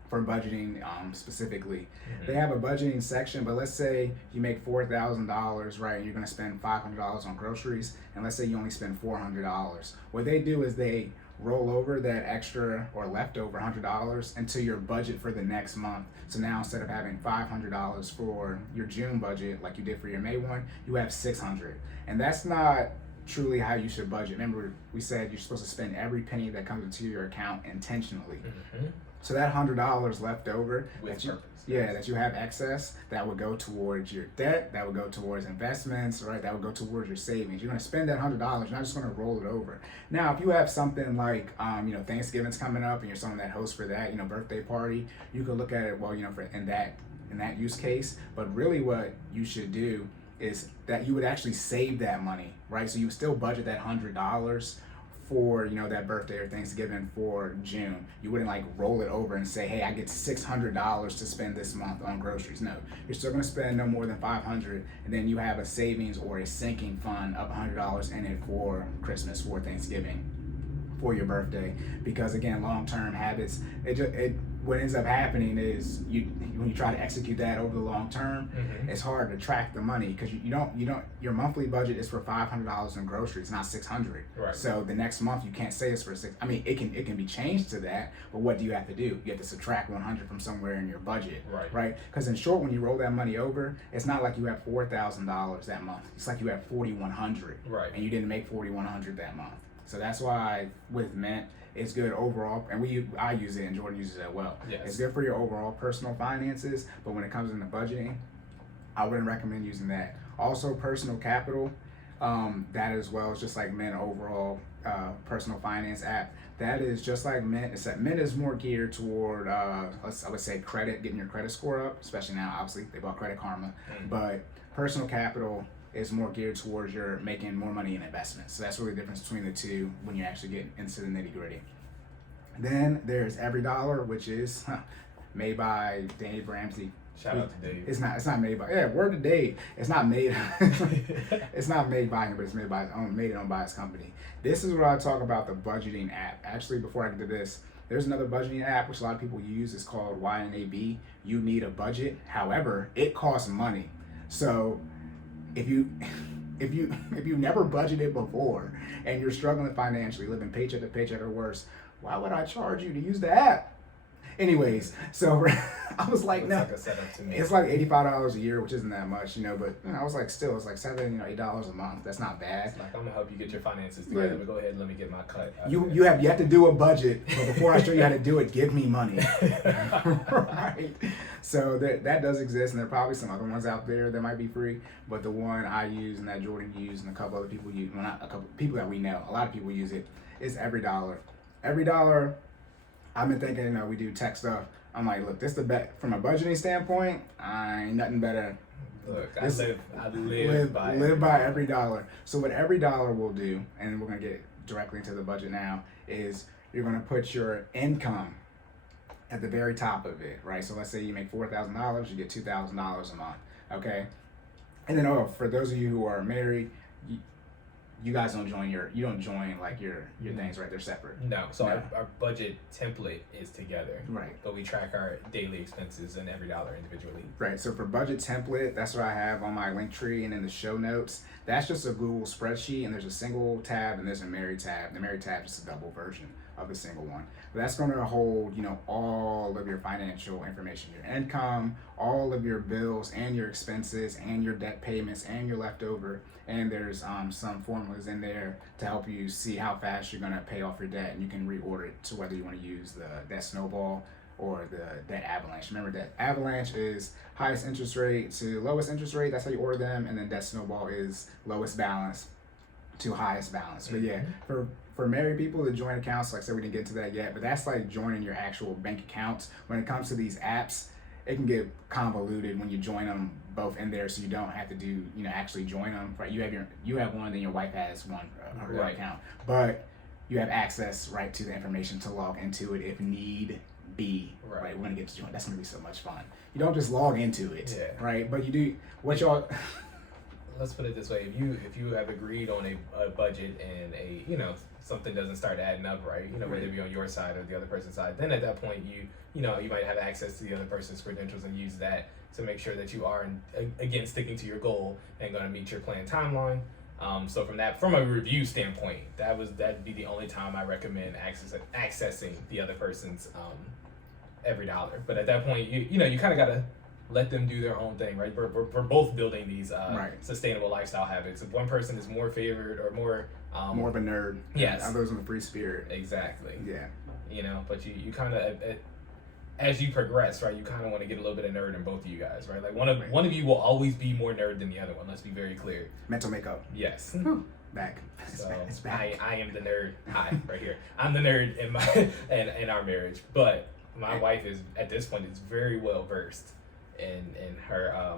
for budgeting specifically. They have a budgeting section, but let's say you make $4,000, right, and you're going to spend $500 on groceries, and let's say you only spend $400. What they do is they roll over that extra or leftover $100 into your budget for the next month. So now instead of having $500 for your June budget like you did for your May one, you have $600. And that's not truly how you should budget. Remember, we said you're supposed to spend every penny that comes into your account intentionally. So that $100 left over that you have excess, that would go towards your debt, that would go towards investments, right? That would go towards your savings. You're going to spend that $100. You're not just going to roll it over. Now, if you have something like Thanksgiving's coming up and you're someone that hosts for that, birthday party, you could look at it, in in that use case. But really what you should do is that you would actually save that money, right? So you still budget that $100 for, you know, that birthday or Thanksgiving for June. You wouldn't like roll it over and say, hey, I get $600 to spend this month on groceries. No, you're still gonna spend no more than $500, and then you have a savings or a sinking fund of $100 in it for Christmas, for Thanksgiving, for your birthday. Because again, long-term habits, what ends up happening is when you try to execute that over the long term, it's hard to track the money, because you don't your monthly budget is for $500 in groceries, not $600. Right. So the next month you can't say it's for I mean, it can be changed to that, but what do you have to do? You have to subtract 100 from somewhere in your budget, right? Because in short, when you roll that money over, it's not like you have $4,000 that month. It's like you have $4,100, right? And you didn't make $4,100 that month. So that's why with Mint, it's good overall, and I use it, and Jordan uses it as well. Yes. It's good for your overall personal finances, but when it comes into budgeting, I wouldn't recommend using that. Also, personal capital, that as well is just like Mint overall personal finance app. That is just like Mint, except Mint is more geared toward, I would say credit, getting your credit score up, especially now, obviously, they bought Credit Karma, but personal capital is more geared towards your making more money in investments. So that's really the difference between the two when you actually get into the nitty gritty. Then there's Every Dollar, which is made by Dave Ramsey. Shout out to Dave. It's not made by, word to Dave. It's not made it's not made by him, but it's made by owned by his company. This is what I talk about, the budgeting app. Actually, before I get to this, there's another budgeting app which a lot of people use. It's called YNAB. You Need a Budget. However, it costs money. So if you never budgeted before and you're struggling financially, living paycheck to paycheck or worse, why would I charge you to use the app? Anyways, so I was like, no, like a setup to me. It's like $85 a year, which isn't that much, but I was like, still, it's like $8 a month. That's not bad. It's like, I'm gonna help you get your finances together, but go ahead and let me get my cut. You have to do a budget, but before I show you how to do it, give me money. Right? So that does exist, and there are probably some other ones out there that might be free, but the one I use and that Jordan used and a couple other people use, well, not a couple people that we know, a lot of people use it, is Every Dollar. Every Dollar, I've been thinking, we do tech stuff. I'm like, look, this is the bet from a budgeting standpoint. I ain't nothing better. Look, I live by Every Dollar. So what Every Dollar will do, and we're gonna get directly into the budget now, is you're gonna put your income at the very top of it, right? So let's say you make $4,000, you get $2,000 a month, okay? And then, for those of you who are married, you guys don't join your things, right? They're separate. No, so our budget template is together. Right. But we track our daily expenses and Every Dollar individually. Right, so for budget template, that's what I have on my link tree and in the show notes. That's just a Google spreadsheet, and there's a single tab and there's a married tab. The married tab is just a double version of the single one. But that's gonna hold, all of your financial information, your income, all of your bills and your expenses and your debt payments and your leftover. And there's some formulas in there to help you see how fast you're gonna pay off your debt, and you can reorder it to whether you wanna use the debt snowball or the debt avalanche. Remember, debt avalanche is highest interest rate to lowest interest rate. That's how you order them. And then debt snowball is lowest balance to highest balance. But yeah, for married people, the joint accounts, like I said, we didn't get to that yet, but that's like joining your actual bank accounts. When it comes to these apps, it can get convoluted when you join them both in there, so you don't have to do, actually join them. Right? You have one, then your wife has one, her account, but you have access, right, to the information to log into it if need be. Right? We're gonna get to join. That's gonna be so much fun. You don't just log into it, right? But you do what y'all. Let's put it this way: if you have agreed on a budget and something doesn't start adding up, right? Whether it be on your side or the other person's side, then at that point you might have access to the other person's credentials and use that to make sure that you are again sticking to your goal and going to meet your planned timeline. So from a review standpoint, that'd be the only time I recommend accessing the other person's Every Dollar. But at that point, you kind of gotta let them do their own thing, right? We're both building these sustainable lifestyle habits. If one person is more favored or more of a nerd, yes, others in the free spirit, exactly, yeah, but you kind of as you progress, right, you kind of want to get a little bit of nerd in both of you guys, right? Like one of you will always be more nerd than the other one. Let's be very clear. Mental makeup. Yes. Back. It's back. I am the nerd. Hi, right here. I'm the nerd in our marriage, but my wife is at this point is very well versed in her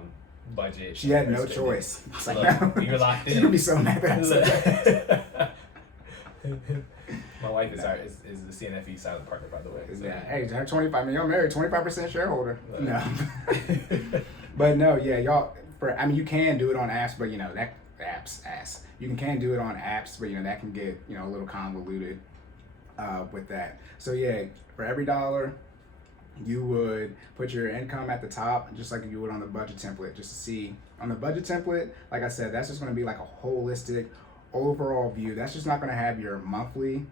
budget. She had no choice. I was like, Look, no. you're locked in. She's gonna be so mad that I said that. My wife is the CNFE silent partner, by the way. So. Yeah, hey, her 25. I mean, y'all married, 25% shareholder. Look. No, but no, yeah, y'all. I mean, you can do it on apps, but you know that apps. You can do it on apps, but you know that can get a little convoluted with that. So yeah, for every dollar, you would put your income at the top, just like you would on the budget template, just to see. On the budget template, like I said, that's just going to be like a holistic overall view. That's just not going to have your monthly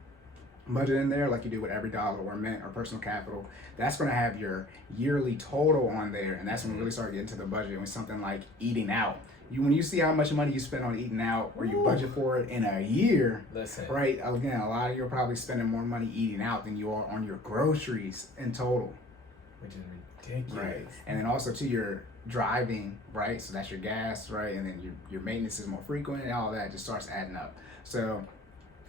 budget in there like you do with every dollar or mint or personal capital. That's going to have your yearly total on there, and that's when we really start getting to the budget with something like eating out. When you see how much money you spend on eating out, or you budget for it in a year, Listen. right? Again, a lot of you are probably spending more money eating out than you are on your groceries in total. Which is ridiculous. Right. And then also to your driving, right? So that's your gas, right? And then your maintenance is more frequent, and all that just starts adding up. So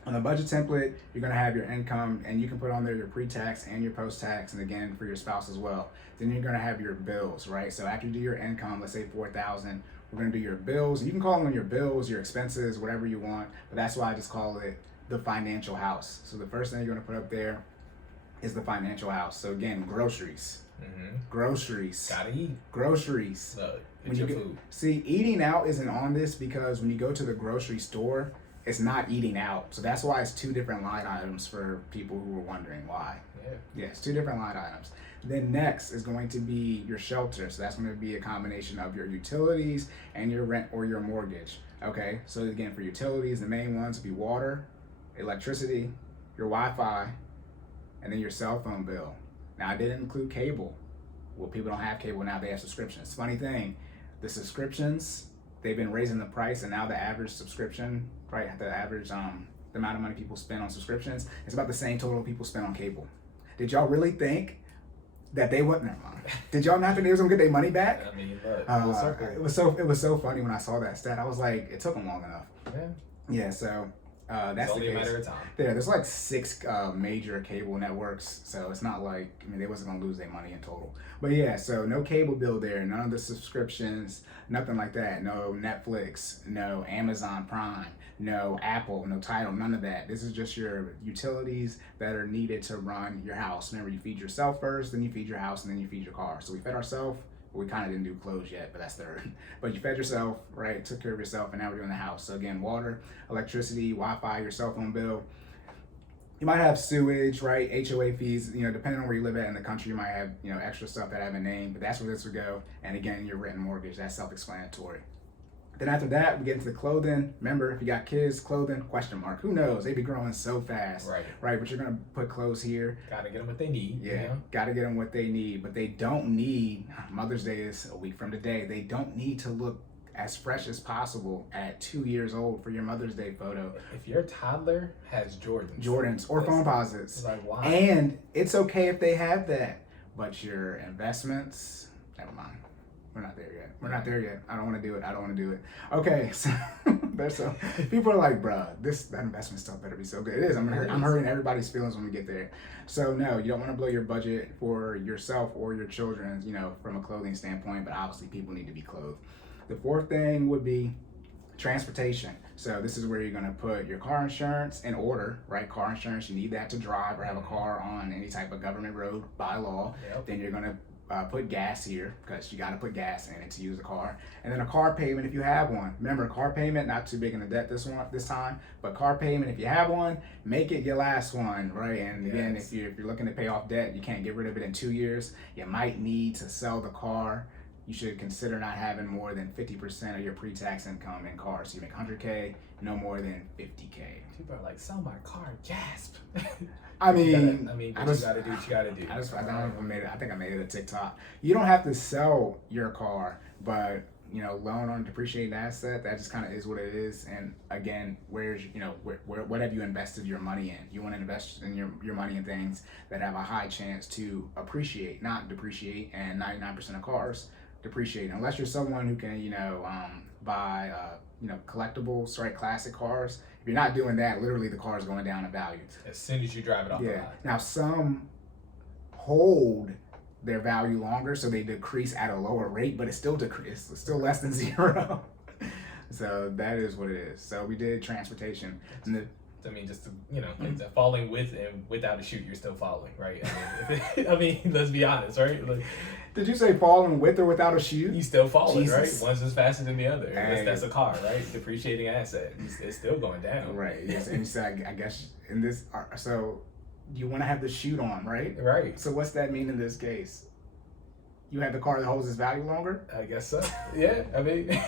on the budget template, you're gonna have your income, and you can put on there your pre-tax and your post-tax, and again for your spouse as well. Then you're gonna have your bills, right? So after you do your income, let's say $4,000, we're gonna do your bills. You can call them your bills, your expenses, whatever you want, but that's why I just call it the financial house. So the first thing you're gonna put up there is the financial house. So again, groceries. Groceries. Gotta eat. Groceries. Look, When you food. See, eating out isn't on this because when you go to the grocery store, it's not eating out. So that's why it's two different line items for people who were wondering why. Yeah, it's two different line items. Then next is going to be your shelter. So that's going to be a combination of your utilities and your rent or your mortgage. Okay, so again, for utilities, the main ones would be water, electricity, your Wi-Fi, and then your cell phone bill. Now, I didn't include cable. Well, people don't have cable now, they have subscriptions. Funny thing, the subscriptions, they've been raising the price, and now the average subscription, right, the average, the amount of money people spend on subscriptions, is about the same total people spend on cable. Did y'all really think that they wouldn't? Never mind. Did y'all not think they was gonna get their money back? I mean, look, it was so funny when I saw that stat. I was like, it took them long enough. Yeah, so that's only the case. a matter of time. Yeah, there's like 6 major cable networks, so it's not like, I mean, they wasn't gonna lose their money in total. But yeah, so no cable bill there, none of the subscriptions, nothing like that. No Netflix, no Amazon Prime, no Apple, no Tidal, none of that. This is just your utilities that are needed to run your house. Remember, you feed yourself first, then you feed your house, and then you feed your car. So we fed ourselves. We kind of didn't do clothes yet, but that's third. But you fed yourself, right? Took care of yourself, and now we're doing the house. So again, water, electricity, Wi-Fi, your cell phone bill. You might have sewage, right? HOA fees, depending on where you live at in the country, you might have, extra stuff that I haven't named, but that's where this would go. And again, your rent and mortgage, that's self-explanatory. Then after that, we get into the clothing. Remember, if you got kids, clothing, question mark. Who knows? They be growing so fast. Right? But you're going to put clothes here. Got to get them what they need. Yeah, got to get them what they need. But they don't need, Mother's Day is a week from today, they don't need to look as fresh as possible at 2 years old for your Mother's Day photo. If your toddler has Jordans or phone posits. Like, why? And it's okay if they have that. But your investments, never mind. We're not there yet. I don't want to do it. Okay, so people are like, bruh, that investment stuff better be so good. It is. I'm hurting everybody's feelings when we get there. So no, you don't want to blow your budget for yourself or your children, from a clothing standpoint, but obviously people need to be clothed. The fourth thing would be transportation. So this is where you're going to put your car insurance in order, right? Car insurance, you need that to drive or have a car on any type of government road by law. Then you're going to put gas here because you got to put gas in it to use the car, and then a car payment if you have one. Remember, car payment, not too big in the debt this time, but car payment if you have one, make it your last one, right? And again, if you're looking to pay off debt, you can't get rid of it in 2 years. You might need to sell the car. You should consider not having more than 50% of your pre-tax income in cars. So you make 100K, no more than 50K. People are like, sell my car, gasp. I mean, you gotta do what you gotta do. I don't know if I made it. I think I made it a TikTok. You don't have to sell your car, but loan on a depreciating asset, that just kind of is what it is. And again, where what have you invested your money in? You want to invest in your money in things that have a high chance to appreciate, not depreciate. And 99% of cars depreciate, unless you're someone who can buy collectibles, right? Classic cars. If you're not doing that, literally the car is going down in value as soon as you drive it off the lot. Now some hold their value longer, so they decrease at a lower rate, but it's still less than zero. So that is what it is. So we did transportation. And I mean, just to, falling with and without a chute, you're still falling, right? I mean, let's be honest, right? Like, did you say falling with or without a chute? You still falling, Jesus. Right? One's just faster than the other. Hey. That's a car, right? Depreciating asset. It's still going down. Right. Yes. And so I guess in this, so you want to have the chute on, right? Right. So what's that mean in this case? You have the car that holds its value longer? I guess so. Yeah. I mean,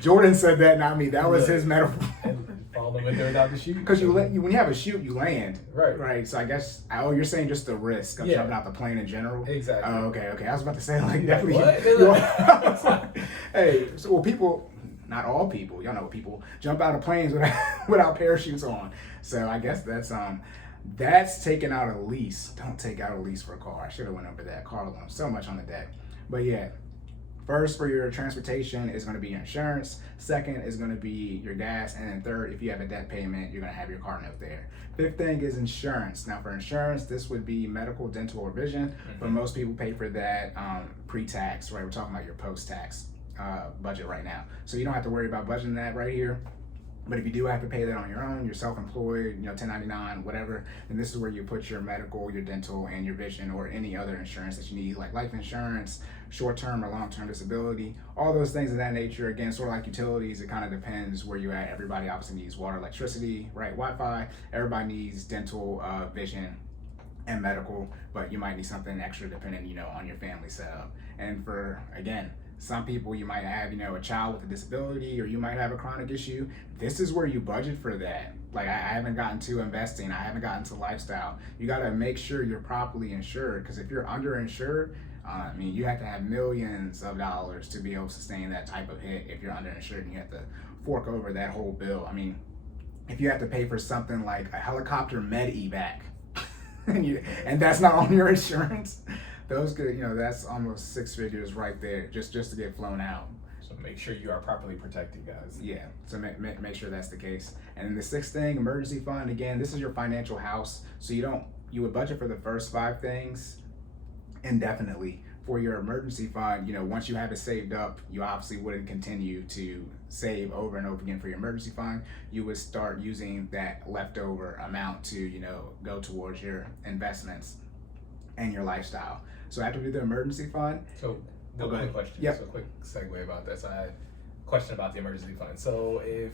Jordan said that, not me. That was his metaphor. And falling with or without the chute. Because when you have a chute, you land. Right. Right. So I guess, you're saying just the risk of jumping out the plane in general? Exactly. Oh, okay. I was about to say, like, definitely. What? Hey, so people, not all people, y'all know people, jump out of planes without parachutes on. So I guess that's taking out a lease. Don't take out a lease for a car. I should have went over that. Car loan, so much on the deck. But yeah, first for your transportation is going to be your insurance. Second is going to be your gas. And then third, if you have a debt payment, you're going to have your car note there. Fifth thing is insurance. Now for insurance, this would be medical, dental, or vision. Mm-hmm. But most people pay for that pre-tax, right? We're talking about your post-tax budget right now. So you don't have to worry about budgeting that right here. But if you do have to pay that on your own, you're self-employed, 1099, whatever, then this is where you put your medical, your dental, and your vision, or any other insurance that you need, like life insurance, short-term or long-term disability, all those things of that nature. Again, sort of like utilities, it kind of depends where you're at. Everybody obviously needs water, electricity, right? Wi-Fi. Everybody needs dental, vision, and medical, but you might need something extra depending, on your family setup. And for, again, some people, you might have, a child with a disability, or you might have a chronic issue. This is where you budget for that. Like, I haven't gotten to investing. I haven't gotten to lifestyle. You got to make sure you're properly insured, because if you're underinsured, you have to have millions of dollars to be able to sustain that type of hit. If you're underinsured and you have to fork over that whole bill. If you have to pay for something like a helicopter med evac, and that's not on your insurance, those could, that's almost 6 figures right there just to get flown out. So make sure you are properly protected, guys. Yeah, so make sure that's the case. And then the sixth thing, emergency fund. Again, this is your financial house. So you would budget for the first 5 things indefinitely. For your emergency fund, once you have it saved up, you obviously wouldn't continue to save over and over again for your emergency fund. You would start using that leftover amount to, go towards your investments and your lifestyle. So after we do the emergency fund. So quick question. Yep. So quick segue about this. I had a question about the emergency fund. So if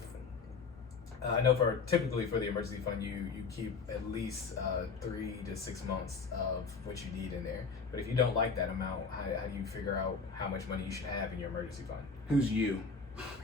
I know typically for the emergency fund, you keep at least 3 to 6 months of what you need in there. But if you don't like that amount, how do you figure out how much money you should have in your emergency fund? Who's you?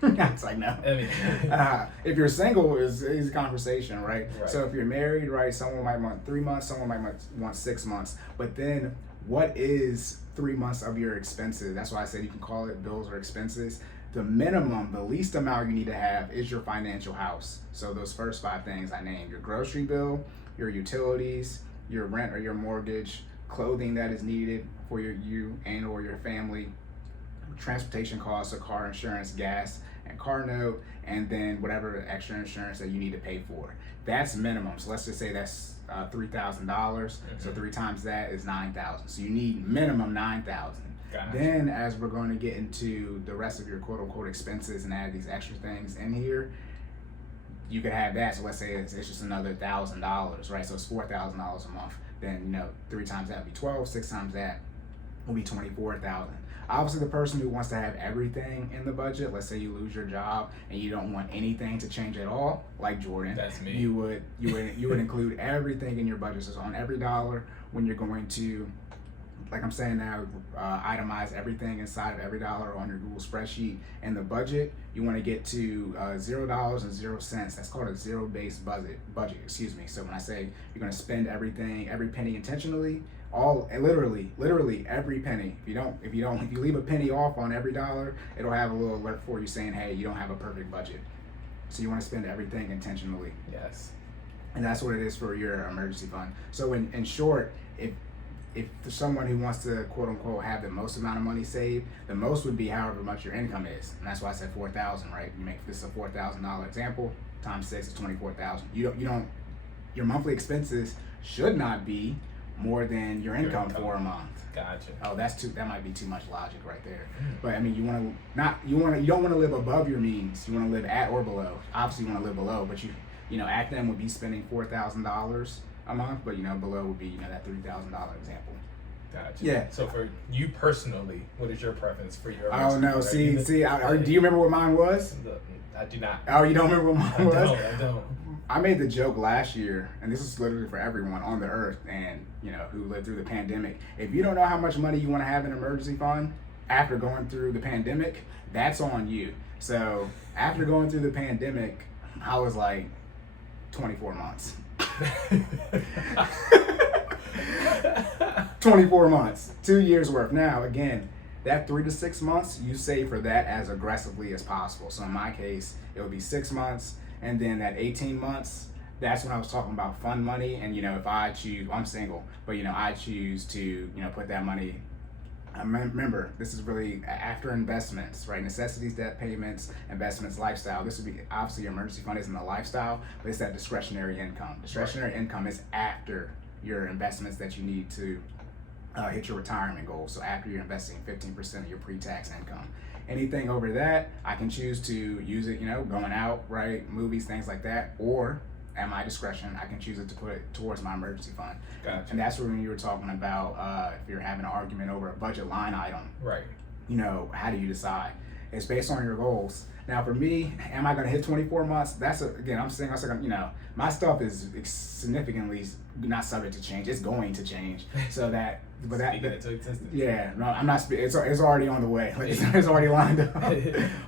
It's like, no. If you're single, is a conversation, right? So if you're married, right, someone might want 3 months, someone might want 6 months. But then what is 3 months of your expenses? That's why I said you can call it bills or expenses. The minimum, the least amount you need to have is your financial house. So those first 5 things I named: your grocery bill, your utilities, your rent or your mortgage, clothing that is needed for you and or your family, transportation costs, so car insurance, gas, and car note, and then whatever extra insurance that you need to pay for. That's minimum. So let's just say that's $3,000. Mm-hmm. So 3 times that is $9,000. So you need minimum $9,000. Gotcha. Then as we're going to get into the rest of your quote unquote expenses and add these extra things in here, you could have that. So let's say it's just another $1,000, right? So it's $4,000 a month. Then 3 times that would be 12. 6 times that will be 24,000. Obviously, the person who wants to have everything in the budget, let's say you lose your job and you don't want anything to change at all, like Jordan. That's me. You would include everything in your budget. So on every dollar, when you're going to, like I'm saying now, itemize everything inside of every dollar on your Google spreadsheet. And the budget, you want to get to $0.00. That's called a zero-based budget. So when I say you're going to spend everything, every penny intentionally, literally every penny. If you leave a penny off on every dollar, it'll have a little alert for you saying, hey, you don't have a perfect budget. So you want to spend everything intentionally. Yes. And that's what it is for your emergency fund. So in short, if for someone who wants to quote unquote have the most amount of money saved, the most would be however much your income is. And that's why I said 4,000, right? You make this a $4,000 example, times 6 is 24,000. Your monthly expenses should not be more than your income for a month. Gotcha. Oh, that might be too much logic right there. But I mean, you don't want to live above your means. You want to live at or below. Obviously, you want to live below, but at them would be spending $4,000 a month, but below would be that $3,000 example. Gotcha. Yeah. So for you personally, what is your preference for your? Oh no! Do you remember what mine was? I do not. Oh, you don't remember what mine was? I don't. I made the joke last year, and this is literally for everyone on the earth and who lived through the pandemic. If you don't know how much money you want to have in an emergency fund after going through the pandemic, that's on you. So after going through the pandemic, I was like 24 months. 24 months, 2 years worth. Now again, that 3 to 6 months, you save for that as aggressively as possible. So in my case, it would be 6 months. And then that 18 months, that's when I was talking about fund money. And, if I choose, I'm single, but, I choose to, put that money. Remember, this is really after investments, right? Necessities, debt payments, investments, lifestyle. This would be, obviously, your emergency fund isn't a lifestyle, but it's that discretionary income. Discretionary income is after your investments that you need to hit your retirement goals. So after you're investing 15% of your pre-tax income. Anything over that, I can choose to use it, going out, right, movies, things like that, or at my discretion, I can choose it to put it towards my emergency fund. Gotcha. And that's when you were talking about if you're having an argument over a budget line item, right? How do you decide? It's based on your goals. Now, for me, am I going to hit 24 months? I'm saying, my stuff is significantly not subject to change. It's going to change. So that, but yeah, no, I'm not. It's already on the way. Like, it's already lined up.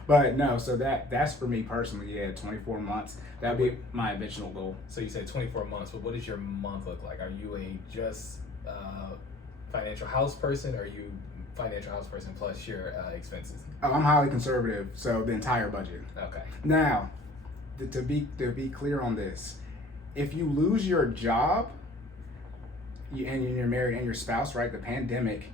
But no, so that's for me personally. Yeah, 24 months. That'd be my eventual goal. So you said 24 months, but what does your month look like? Are you a just financial house person, or are you financial house person plus your expenses? Oh, I'm highly conservative, so the entire budget. Okay. Now, to be clear on this, if you lose your job and you're married and your spouse, right, the pandemic,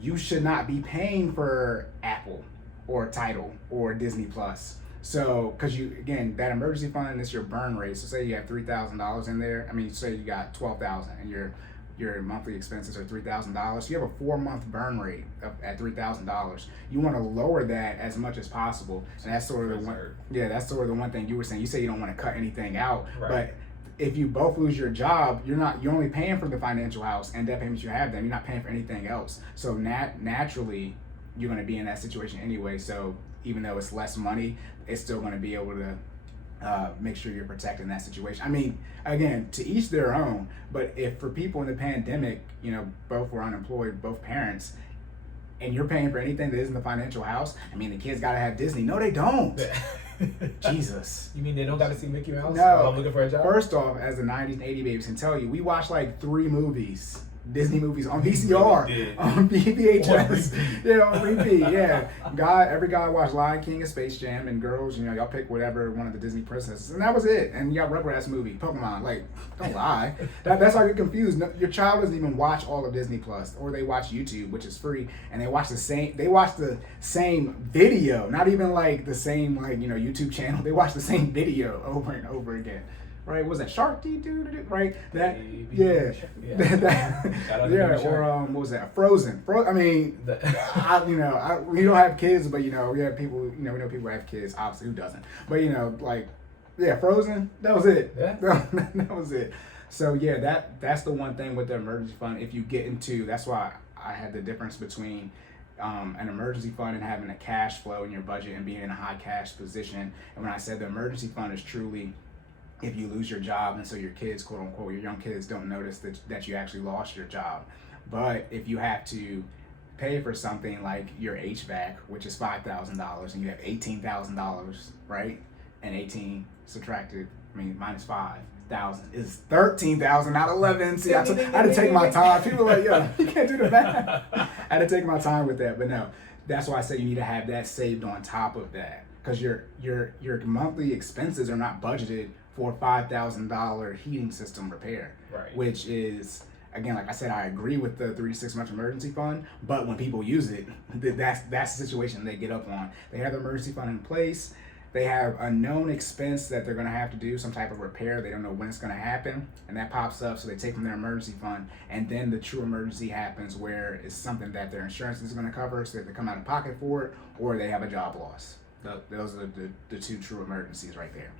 you should not be paying for Apple or Tidal or Disney Plus. So, because that emergency fund is your burn rate. So say you have $3,000 in there. I mean, say you got $12,000 and your monthly expenses are $3,000. You have a 4-month burn rate at $3,000. You want to lower that as much as possible, and that's sort of the one. Yeah, that's sort of the one thing you were saying. You say you don't want to cut anything out, right. But if you both lose your job, you're only paying for the financial house and debt payments you have. Then you're not paying for anything else. So naturally, you're going to be in that situation anyway. So even though it's less money, it's still going to be able to make sure you're protecting that situation. I mean, again, to each their own, but if for people in the pandemic, both were unemployed, both parents, and you're paying for anything that isn't the financial house, I mean, the kids gotta have Disney. No, they don't. Jesus. You mean they don't gotta see Mickey Mouse? No. While I'm looking for a job? First off, as the 90s and 80s babies can tell you, we watched like 3 movies. Disney movies on VCR, on VHS, on repeat, yeah. Every guy watched Lion King and Space Jam, and girls, y'all pick whatever one of the Disney princesses, and that was it. And you got Rugrats movie, Pokemon, like, don't lie. That's how you're confused. No, your child doesn't even watch all of Disney Plus, or they watch YouTube, which is free, and they watch the same video, not even like the same YouTube channel. They watch the same video over and over again. Right? Was that Shark Teeth, dude? Right? That, yeah. Or what was that? Frozen. I mean, we don't have kids, but we have people. We know people who have kids. Obviously, who doesn't? But Frozen. That was it. Yeah. That was it. So yeah, that's the one thing with the emergency fund. If you get into, that's why I had the difference between an emergency fund and having a cash flow in your budget and being in a high cash position. And when I said the emergency fund is truly, if you lose your job, and so your kids, quote unquote, your young kids don't notice that you actually lost your job. But if you have to pay for something like your HVAC, which is $5,000, and you have $18,000, right? And 18 subtracted, minus 5,000 is 13,000, not 11. See, I had to take my time. People are like, yo, you can't do the math. I had to take my time with that. But no, that's why I say you need to have that saved on top of that, because your monthly expenses are not budgeted for $5,000 heating system repair, right? Which is, again, like I said, I agree with the 3 to 6 month emergency fund, but when people use it, that's the situation they get up on. They have the emergency fund in place, they have a known expense that they're going to have to do, some type of repair. They don't know when it's going to happen, and that pops up, so they take from their emergency fund, and then the true emergency happens where it's something that their insurance is going to cover, so they have to come out of pocket for it, or they have a job loss. Those are the two true emergencies right there.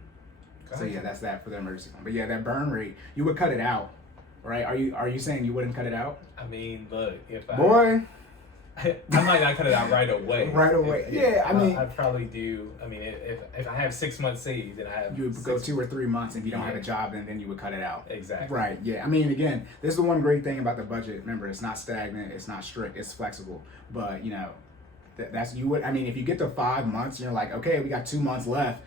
So yeah, that's that for the emergency fund. But yeah, that burn rate, you would cut it out, right? Are you saying you wouldn't cut it out? I mean, look, if I might not cut it out right away. Right away. Yeah, I mean, I'd probably do. I mean, if I have 6 months saved and I have, you would go 2 or 3 months, and if you don't have a job, then you would cut it out. Exactly. Right. Yeah. I mean, again, this is the one great thing about the budget. Remember, it's not stagnant. It's not strict. It's flexible. But you know, that's you would. I mean, if you get to 5 months, you're like, okay, we got 2 months left.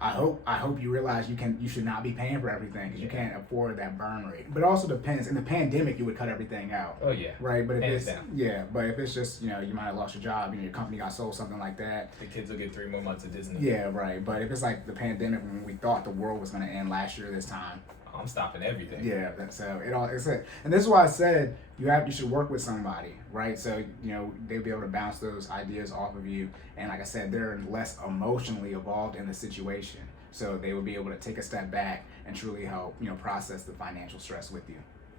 I hope you realize you should not be paying for everything because you can't afford that burn rate. But it also depends. In the pandemic, you would cut everything out. Oh yeah. Right. But if Hands if it's just, you know, you might have lost your job, you know, your company got sold, something like that. The kids will get 3 more months of Disney. Yeah. Right. But if it's like the pandemic when we thought the world was going to end last year this time. I'm stopping everything. Yeah, so it's it. And this is why I said you should work with somebody, right? So, you know, they'll be able to bounce those ideas off of you. And like I said, they're less emotionally involved in the situation. So they will be able to take a step back and truly help, you know, process the financial stress with you.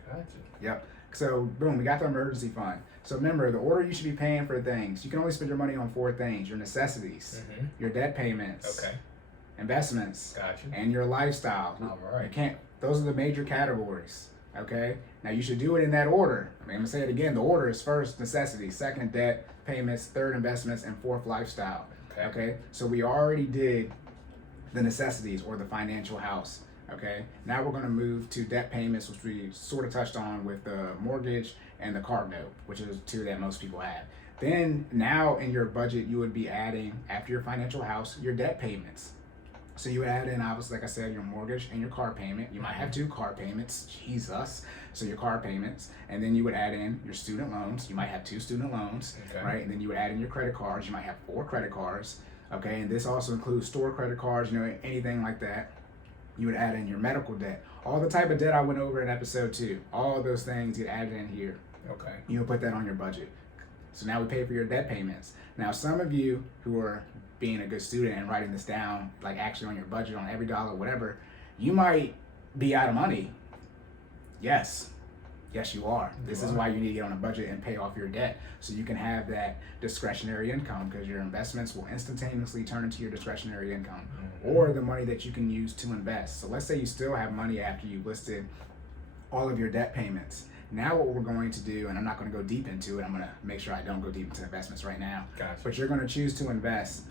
Gotcha. Yep. So boom, we got the emergency fund. So remember, the order you should be paying for things. You can only spend your money on 4 things: your necessities, your debt payments, investments, gotcha, and your lifestyle. All right. You can't. Those are the major categories. Okay. Now you should do it in that order. I mean, I'm gonna say it again. The order is first necessities, second debt payments, third investments, and fourth lifestyle. Okay. So we already did the necessities or the financial house. Okay. Now we're gonna move to debt payments, which we sort of touched on with the mortgage and the car note, which is 2 that most people have. Then now in your budget, you would be adding, after your financial house, your debt payments. So you would add in, obviously, like I said, your mortgage and your car payment. You might have 2 car payments. Jesus. So your car payments. And then you would add in your student loans. You might have 2 student loans, right? And then you would add in your credit cards. You might have 4 credit cards, okay? And this also includes store credit cards, you know, anything like that. You would add in your medical debt. All the type of debt I went over in episode 2. All of those things get added in here. Okay. You would put that on your budget. So now we pay for your debt payments. Now, some of you who are being a good student and writing this down, like actually on your budget, on every dollar, whatever, you might be out of money. Yes, you are. This is why you need to get on a budget and pay off your debt so you can have that discretionary income, because your investments will instantaneously turn into your discretionary income or the money that you can use to invest. So let's say you still have money after you've listed all of your debt payments. Now what we're going to do, and I'm not going to go deep into it, I'm going to make sure I don't go deep into investments right now, but you're going to choose to invest.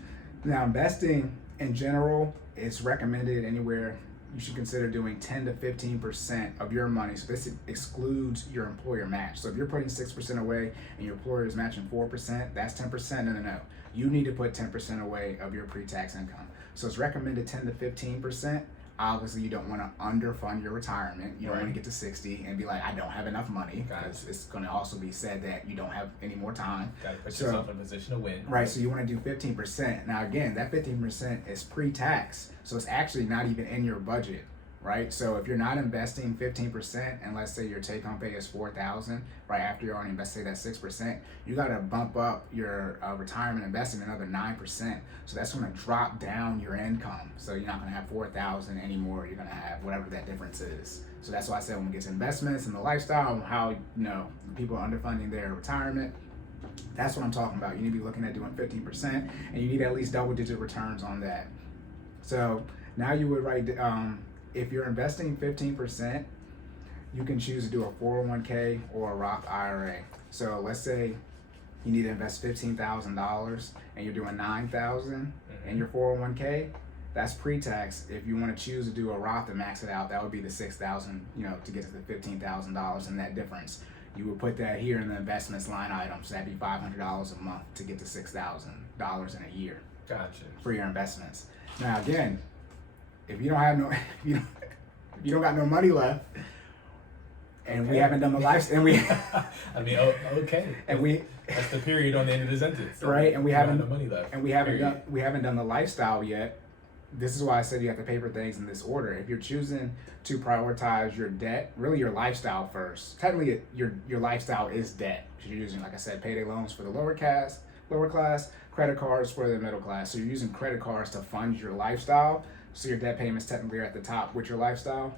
Now, investing in general, it's recommended anywhere you should consider doing 10 to 15% of your money. So this excludes your employer match. So if you're putting 6% away and your employer is matching 4%, that's 10%. No. You need to put 10% away of your pre-tax income. So it's recommended 10 to 15%. Obviously, you don't want to underfund your retirement. You don't want to get to 60 and be like, I don't have enough money, because it's going to also be said that you don't have any more time. Got to put yourself in a position to win. Right, so you want to do 15%. Now, again, that 15% is pre-tax, so it's actually not even in your budget, right? So if you're not investing 15%, and let's say your take-home pay is $4,000, right, after you're only investing that 6%, you got to bump up your retirement investment another 9%. So that's going to drop down your income. So you're not going to have $4,000 anymore. You're going to have whatever that difference is. So that's why I said when we get to investments and the lifestyle and how, you know, people are underfunding their retirement, that's what I'm talking about. You need to be looking at doing 15%, and you need at least double-digit returns on that. So now you would write, if you're investing 15%, you can choose to do a 401k or a Roth IRA. So let's say you need to invest $15,000 and you're doing $9,000 in your 401k. That's pre-tax. If you want to choose to do a Roth and max it out, that would be the $6,000, you know, to get to the $15,000, and that difference, you would put that here in the investments line item. So that'd be $500 a month to get to $6,000 in a year. Gotcha. For your investments. Now again, if you don't have no, if you don't got no money left, and we haven't done the life, and we, I mean, okay, and we, that's the period on the end of the sentence, right? And we haven't no money left, and we haven't done the lifestyle yet. This is why I said you have to pay for things in this order. If you're choosing to prioritize your debt, really your lifestyle first. Technically, your lifestyle is debt, because you're using, like I said, payday loans for the lower class, credit cards for the middle class. So you're using credit cards to fund your lifestyle. So your debt payments technically are at the top with your lifestyle.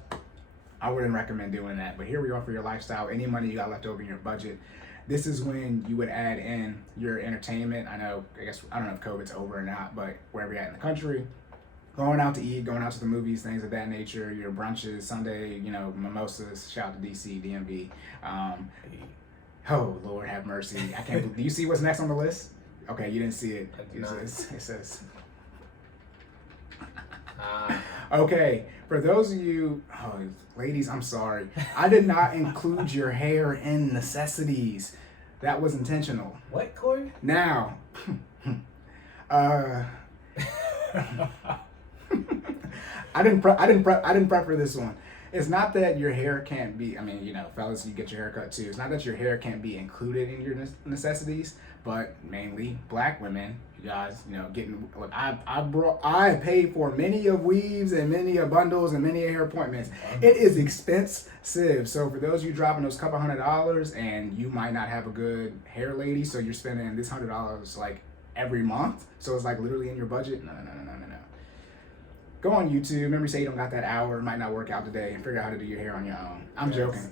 I wouldn't recommend doing that. But here we are for your lifestyle. Any money you got left over in your budget. This is when you would add in your entertainment. I don't know if COVID's over or not, but wherever you're at in the country, going out to eat, going out to the movies, things of that nature, your brunches, Sunday, mimosas, shout out to DC, DMV. Oh, Lord have mercy. I can't believe, do you see what's next on the list? Okay, you didn't see it. It says. Okay, for those of you, ladies, I'm sorry. I did not include your hair in necessities. That was intentional. What, Cory? Now, I didn't prep for this one. It's not that your hair can't be, fellas, you get your hair cut too. It's not that your hair can't be included in your necessities, but mainly black women, you guys, look, I paid for many of weaves and many of bundles and many of hair appointments. It is expensive. So for those of you dropping those couple $100 and you might not have a good hair lady, so you're spending this $100 like every month. So it's like literally in your budget. No. Go on YouTube. Remember, say you don't got that hour, might not work out today, and figure out how to do your hair on your own. I'm joking.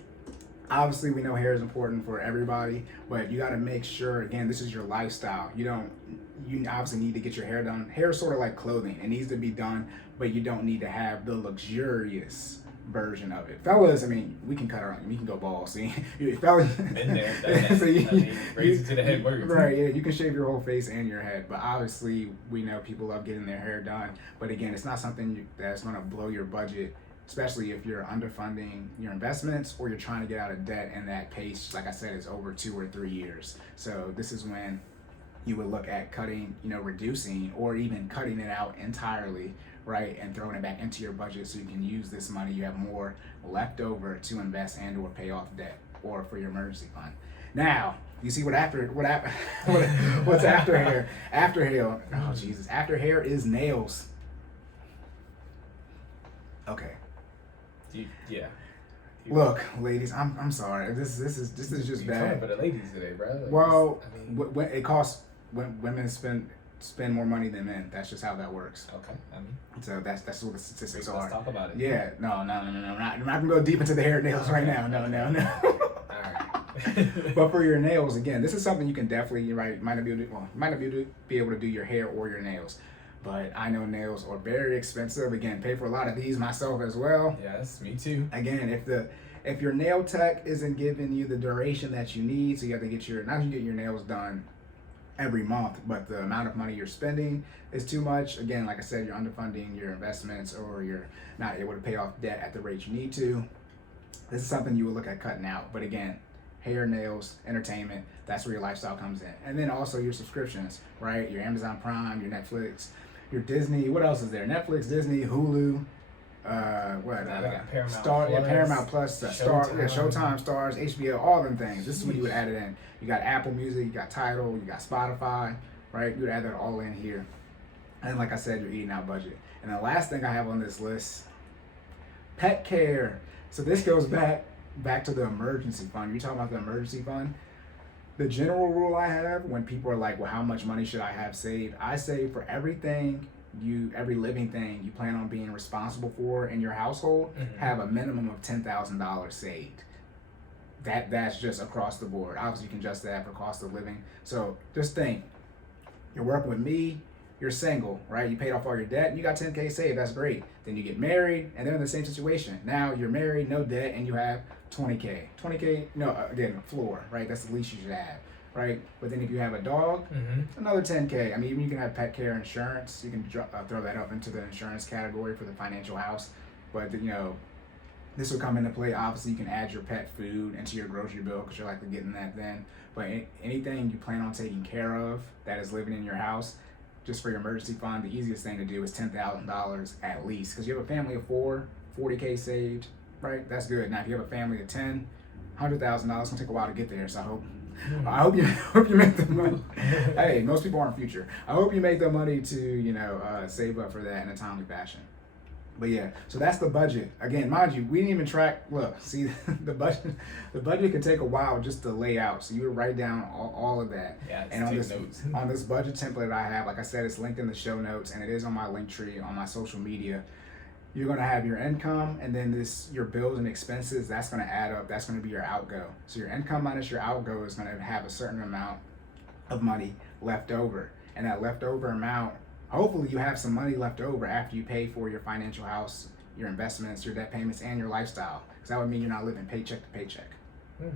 Obviously, we know hair is important for everybody, but you got to make sure, again, this is your lifestyle. You obviously need to get your hair done. Hair is sort of like clothing. It needs to be done, but you don't need to have the luxurious version of it. Fellas, we can cut our own. We can go bald. See, fellas. Been there. So raise it to the head works. Right, yeah, you can shave your whole face and your head, but obviously we know people love getting their hair done. But again, it's not something that's going to blow your budget, especially if you're underfunding your investments or you're trying to get out of debt, and that pace, like I said, is over 2 or 3 years. So this is when you would look at cutting, reducing, or even cutting it out entirely, right, and throwing it back into your budget so you can use this money. You have more left over to invest and or pay off debt or for your emergency fund. Now, you see what's after hair? After hair, oh Jesus, after hair is nails. Okay. Yeah. Look, ladies, I'm sorry. This is just bad. For the ladies today, bro. Well, it costs when women spend more money than men. That's just how that works. Okay. So that's what the statistics are. Let's talk about it. Yeah. No. I'm not gonna go deep into the hair and nails right now. No. All right. But for your nails, again, this is something you can definitely, might not be able to do your hair or your nails. But I know nails are very expensive. Again, pay for a lot of these myself as well. Yes, me too. Again, if your nail tech isn't giving you the duration that you need, so you have to get your nails done every month, but the amount of money you're spending is too much. Again, like I said, you're underfunding your investments or you're not able to pay off debt at the rate you need to. This is something you would look at cutting out. But again, hair, nails, entertainment, that's where your lifestyle comes in. And then also your subscriptions, right? Your Amazon Prime, your Netflix, your Disney, what else is there? Netflix, Disney, Hulu, Paramount Plus, Showtime, Stars, HBO, all them things. This is when you would add it in. You got Apple Music, you got Tidal, you got Spotify, right? You would add that all in here. And like I said, you're eating out budget. And the last thing I have on this list, pet care. So this goes back to the emergency fund. You're talking about the emergency fund. The general rule I have when people are like, well, how much money should I have saved? I say for every living thing you plan on being responsible for in your household, have a minimum of $10,000 saved. That's just across the board. Obviously, you can adjust that for cost of living. So just think, you're working with me, you're single, right? You paid off all your debt, and you got $10K saved. That's great. Then you get married, and they're in the same situation. Now you're married, no debt, and you have $20K. $20K, again, floor, right? That's the least you should have, right? But then if you have a dog, another $10K. Even you can have pet care insurance. You can throw that up into the insurance category for the financial house. But, this will come into play. Obviously, you can add your pet food into your grocery bill because you're likely getting that then. But anything you plan on taking care of that is living in your house, just for your emergency fund, the easiest thing to do is $10,000 at least. Because you have a family of 4, 40K saved, right? That's good. Now, if you have a family of 10, $100,000, it's gonna take a while to get there. So I hope you make the money. Hey, most people aren't future. I hope you make the money to save up for that in a timely fashion. But yeah, so that's the budget. Again, mind you, we didn't even track. Look, see the budget. The budget can take a while just to lay out. So you would write down all of that. Yeah, and on this notes. on this budget template I have, like I said, it's linked in the show notes, and it is on my link tree on my social media. You're gonna have your income, and then your bills and expenses. That's gonna add up. That's gonna be your outgo. So your income minus your outgo is gonna have a certain amount of money left over, and that leftover amount. Hopefully you have some money left over after you pay for your financial house, your investments, your debt payments, and your lifestyle. Because that would mean you're not living paycheck to paycheck. All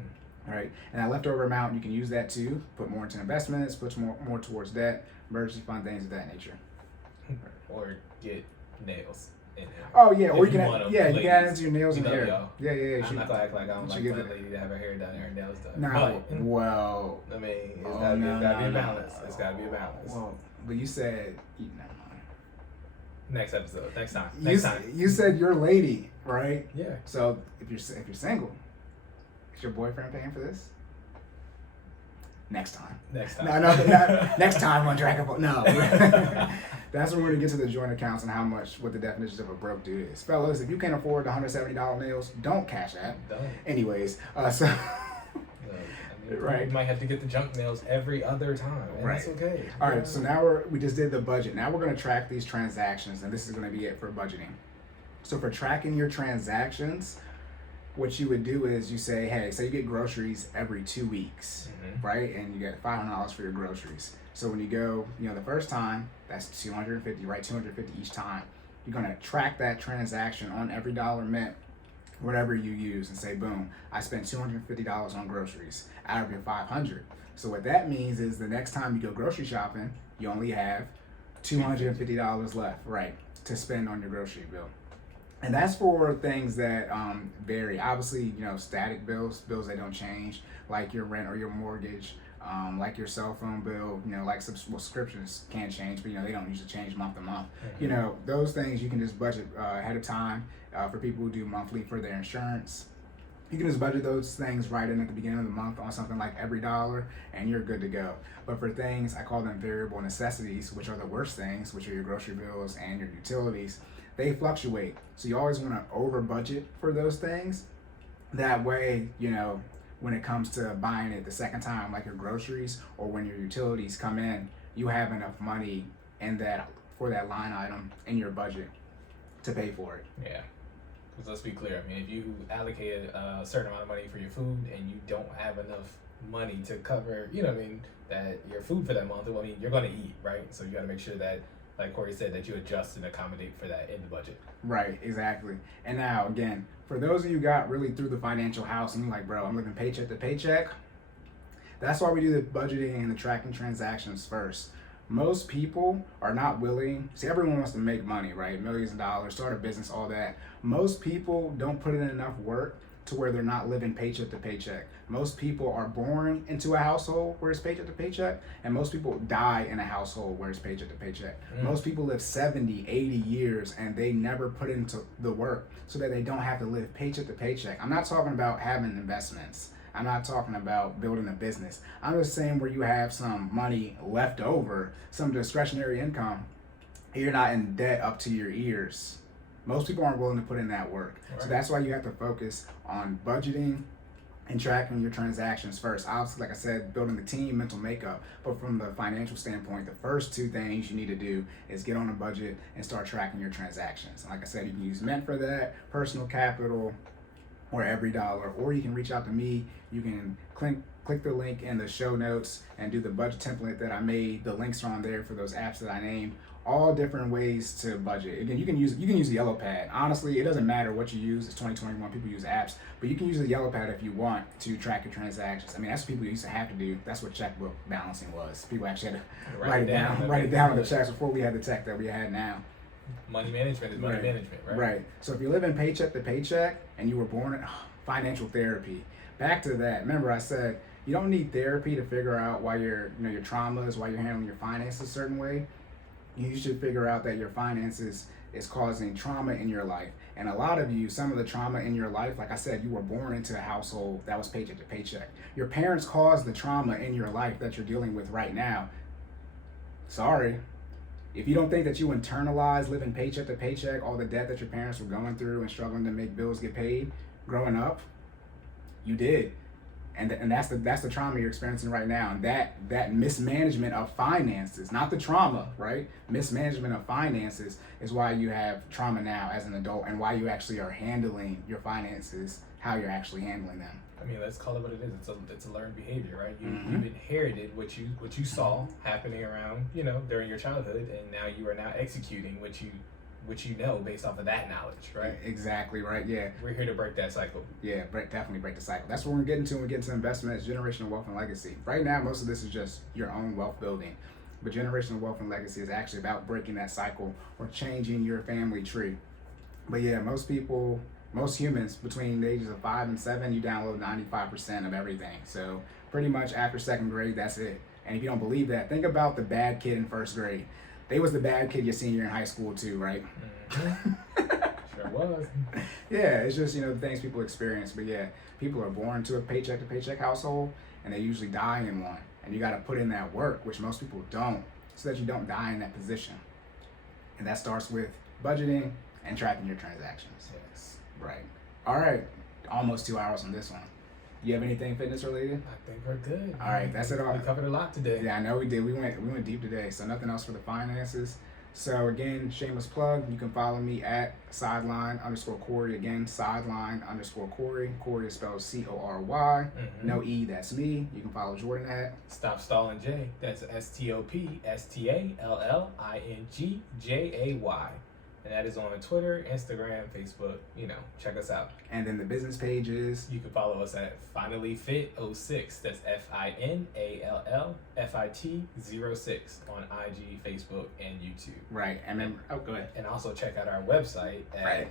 right, and that leftover amount, you can use that to put more into investments, put more towards debt, emergency fund, things of that nature. Or get nails in there. Oh yeah, or If you can want them, you can ladies, add into your nails we and love hair. y'all. Yeah. I'm not gonna act like I'm like get that the- lady to have her hair done and her nails done. Nah, But, well, I mean, it's oh, gotta be no, a no. balance. It's gotta be a balance. Well, but you said never mind. Next episode, next time. You said your lady, right? Yeah. So if you're single, is your boyfriend paying for this? Next time. Next time. No, next time on Dragon Ball. No. That's when we're gonna get to the joint accounts and what the definitions of a broke dude is. Fellas, if you can't afford the $170 nails, don't cash that. Don't. Anyways, Right. You might have to get the junk nails every other time, and Right. that's okay. All right, so now we just did the budget. Now we're going to track these transactions, and this is going to be it for budgeting. So for tracking your transactions, what you would do is you say, hey, say you get groceries every 2 weeks, right? And you get $500 for your groceries. So when you go, the first time, that's $250, right? $250 each time. You're going to track that transaction on every dollar mint, whatever you use, and say, boom, I spent $250 on groceries out of your $500. So what that means is the next time you go grocery shopping, you only have $250 left, right, to spend on your grocery bill. And that's for things that vary. Obviously, static bills that don't change, like your rent or your mortgage, like your cell phone bill, like subscriptions can change, but they don't usually change month to month. Those things you can just budget ahead of time. For people who do monthly for their insurance, you can just budget those things right in at the beginning of the month on something like every dollar, and you're good to go. But for things, I call them variable necessities, which are the worst things, which are your grocery bills and your utilities, they fluctuate. So you always want to over budget for those things. That way, when it comes to buying it the second time, like your groceries or when your utilities come in, you have enough money for that line item in your budget to pay for it. Yeah. Because let's be clear, if you allocated a certain amount of money for your food and you don't have enough money to cover, that your food for that month, you're going to eat, right? So you got to make sure that, like Corey said, that you adjust and accommodate for that in the budget. Right, exactly. And now, again, for those of you who got really through the financial house and you're like, bro, I'm living paycheck to paycheck, that's why we do the budgeting and the tracking transactions first. Most people are not willing. See, everyone wants to make money, right? Millions of dollars, start a business, all that. Most people don't put in enough work to where they're not living paycheck to paycheck. Most people are born into a household where it's paycheck to paycheck, and most people die in a household where it's paycheck to paycheck. Most people live 70, 80 years and they never put into the work so that they don't have to live paycheck to paycheck. I'm not talking about having investments. I'm not talking about building a business. I'm just saying where you have some money left over, some discretionary income, and you're not in debt up to your ears. Most people aren't willing to put in that work. Right. So that's why you have to focus on budgeting and tracking your transactions first. Obviously, like I said, building the team, mental makeup. But from the financial standpoint, the first two things you need to do is get on a budget and start tracking your transactions. And like I said, you can use Mint for that, personal capital, or every dollar, or you can reach out to me. You can click the link in the show notes and do the budget template that I made. The links are on there for those apps that I named. All different ways to budget. Again, you can use the yellow pad. Honestly, it doesn't matter what you use. It's 2021. People use apps, but you can use the yellow pad if you want to track your transactions. That's what people used to have to do. That's what checkbook balancing was. People actually had to write it down on the checks before we had the tech that we had now. Money management is money management, right? Right. So if you live in paycheck to paycheck and you were born in financial therapy, back to that. Remember I said you don't need therapy to figure out why your traumas, why you're handling your finances a certain way. You should figure out that your finances is causing trauma in your life. And a lot of you, some of the trauma in your life, like I said, you were born into a household that was paycheck to paycheck. Your parents caused the trauma in your life that you're dealing with right now. Sorry. if you don't think that you internalize living paycheck to paycheck, all the debt that your parents were going through and struggling to make bills get paid growing up, you did. And that's the trauma you're experiencing right now. And that mismanagement of finances, not the trauma, right? Mismanagement of finances is why you have trauma now as an adult, and why you actually are handling your finances, how you're actually handling them. I mean, let's call it what it is. It's a learned behavior, right? You've inherited what you saw happening around, during your childhood, and now you are now executing what you know based off of that knowledge, right? Exactly right. Yeah. We're here to break that cycle. Yeah, definitely break the cycle. That's what we're getting to when we get into investment, is generational wealth and legacy. Right now, most of this is just your own wealth building. But generational wealth and legacy is actually about breaking that cycle or changing your family tree. But yeah, most humans between the ages of 5 and 7, you download 95% of everything. So pretty much after second grade, that's it. And if you don't believe that, think about the bad kid in first grade. They was the bad kid your senior in high school too, right? Sure was. Yeah, it's just, the things people experience. But yeah, people are born to a paycheck to paycheck household, and they usually die in one. And you got to put in that work, which most people don't, so that you don't die in that position. And that starts with budgeting and tracking your transactions. Yes. Right. All right. Almost 2 hours on this one. You have anything fitness related? I think we're good. All right, that's it all. We covered a lot today. Yeah, I know we did. We went deep today, so nothing else for the finances. So again, shameless plug, you can follow me at sideline_Cory. Again, sideline_Cory. Cory is spelled Cory. No E, that's me. You can follow Jordan at Stop Stalling J. That's STOPSTALLINGJAY. And that is on Twitter, Instagram, Facebook. Check us out. And then the business pages. You can follow us at FinallyFit06. That's FINALLFIT06 on IG, Facebook, and YouTube. Right. And then, go ahead. And also check out our website at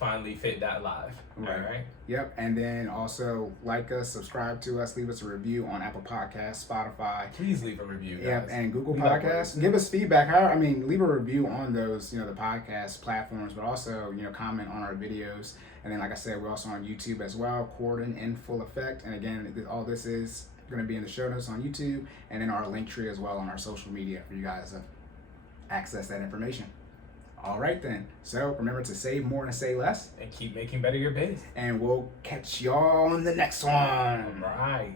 FinallyFit.live. Right. All right. Yep. And then also like us, subscribe to us, leave us a review on Apple Podcasts, Spotify. Please leave a review, guys. Yep. And Google Podcasts. Give us feedback. Leave a review on those, the podcast platforms, but also, comment on our videos. And then, like I said, we're also on YouTube as well, Cordan in full effect. And again, all this is going to be in the show notes on YouTube, and in our link tree as well on our social media for you guys to access that information. All right, then. So remember to save more and say less. And keep making better your biz. And we'll catch y'all in the next one. All right.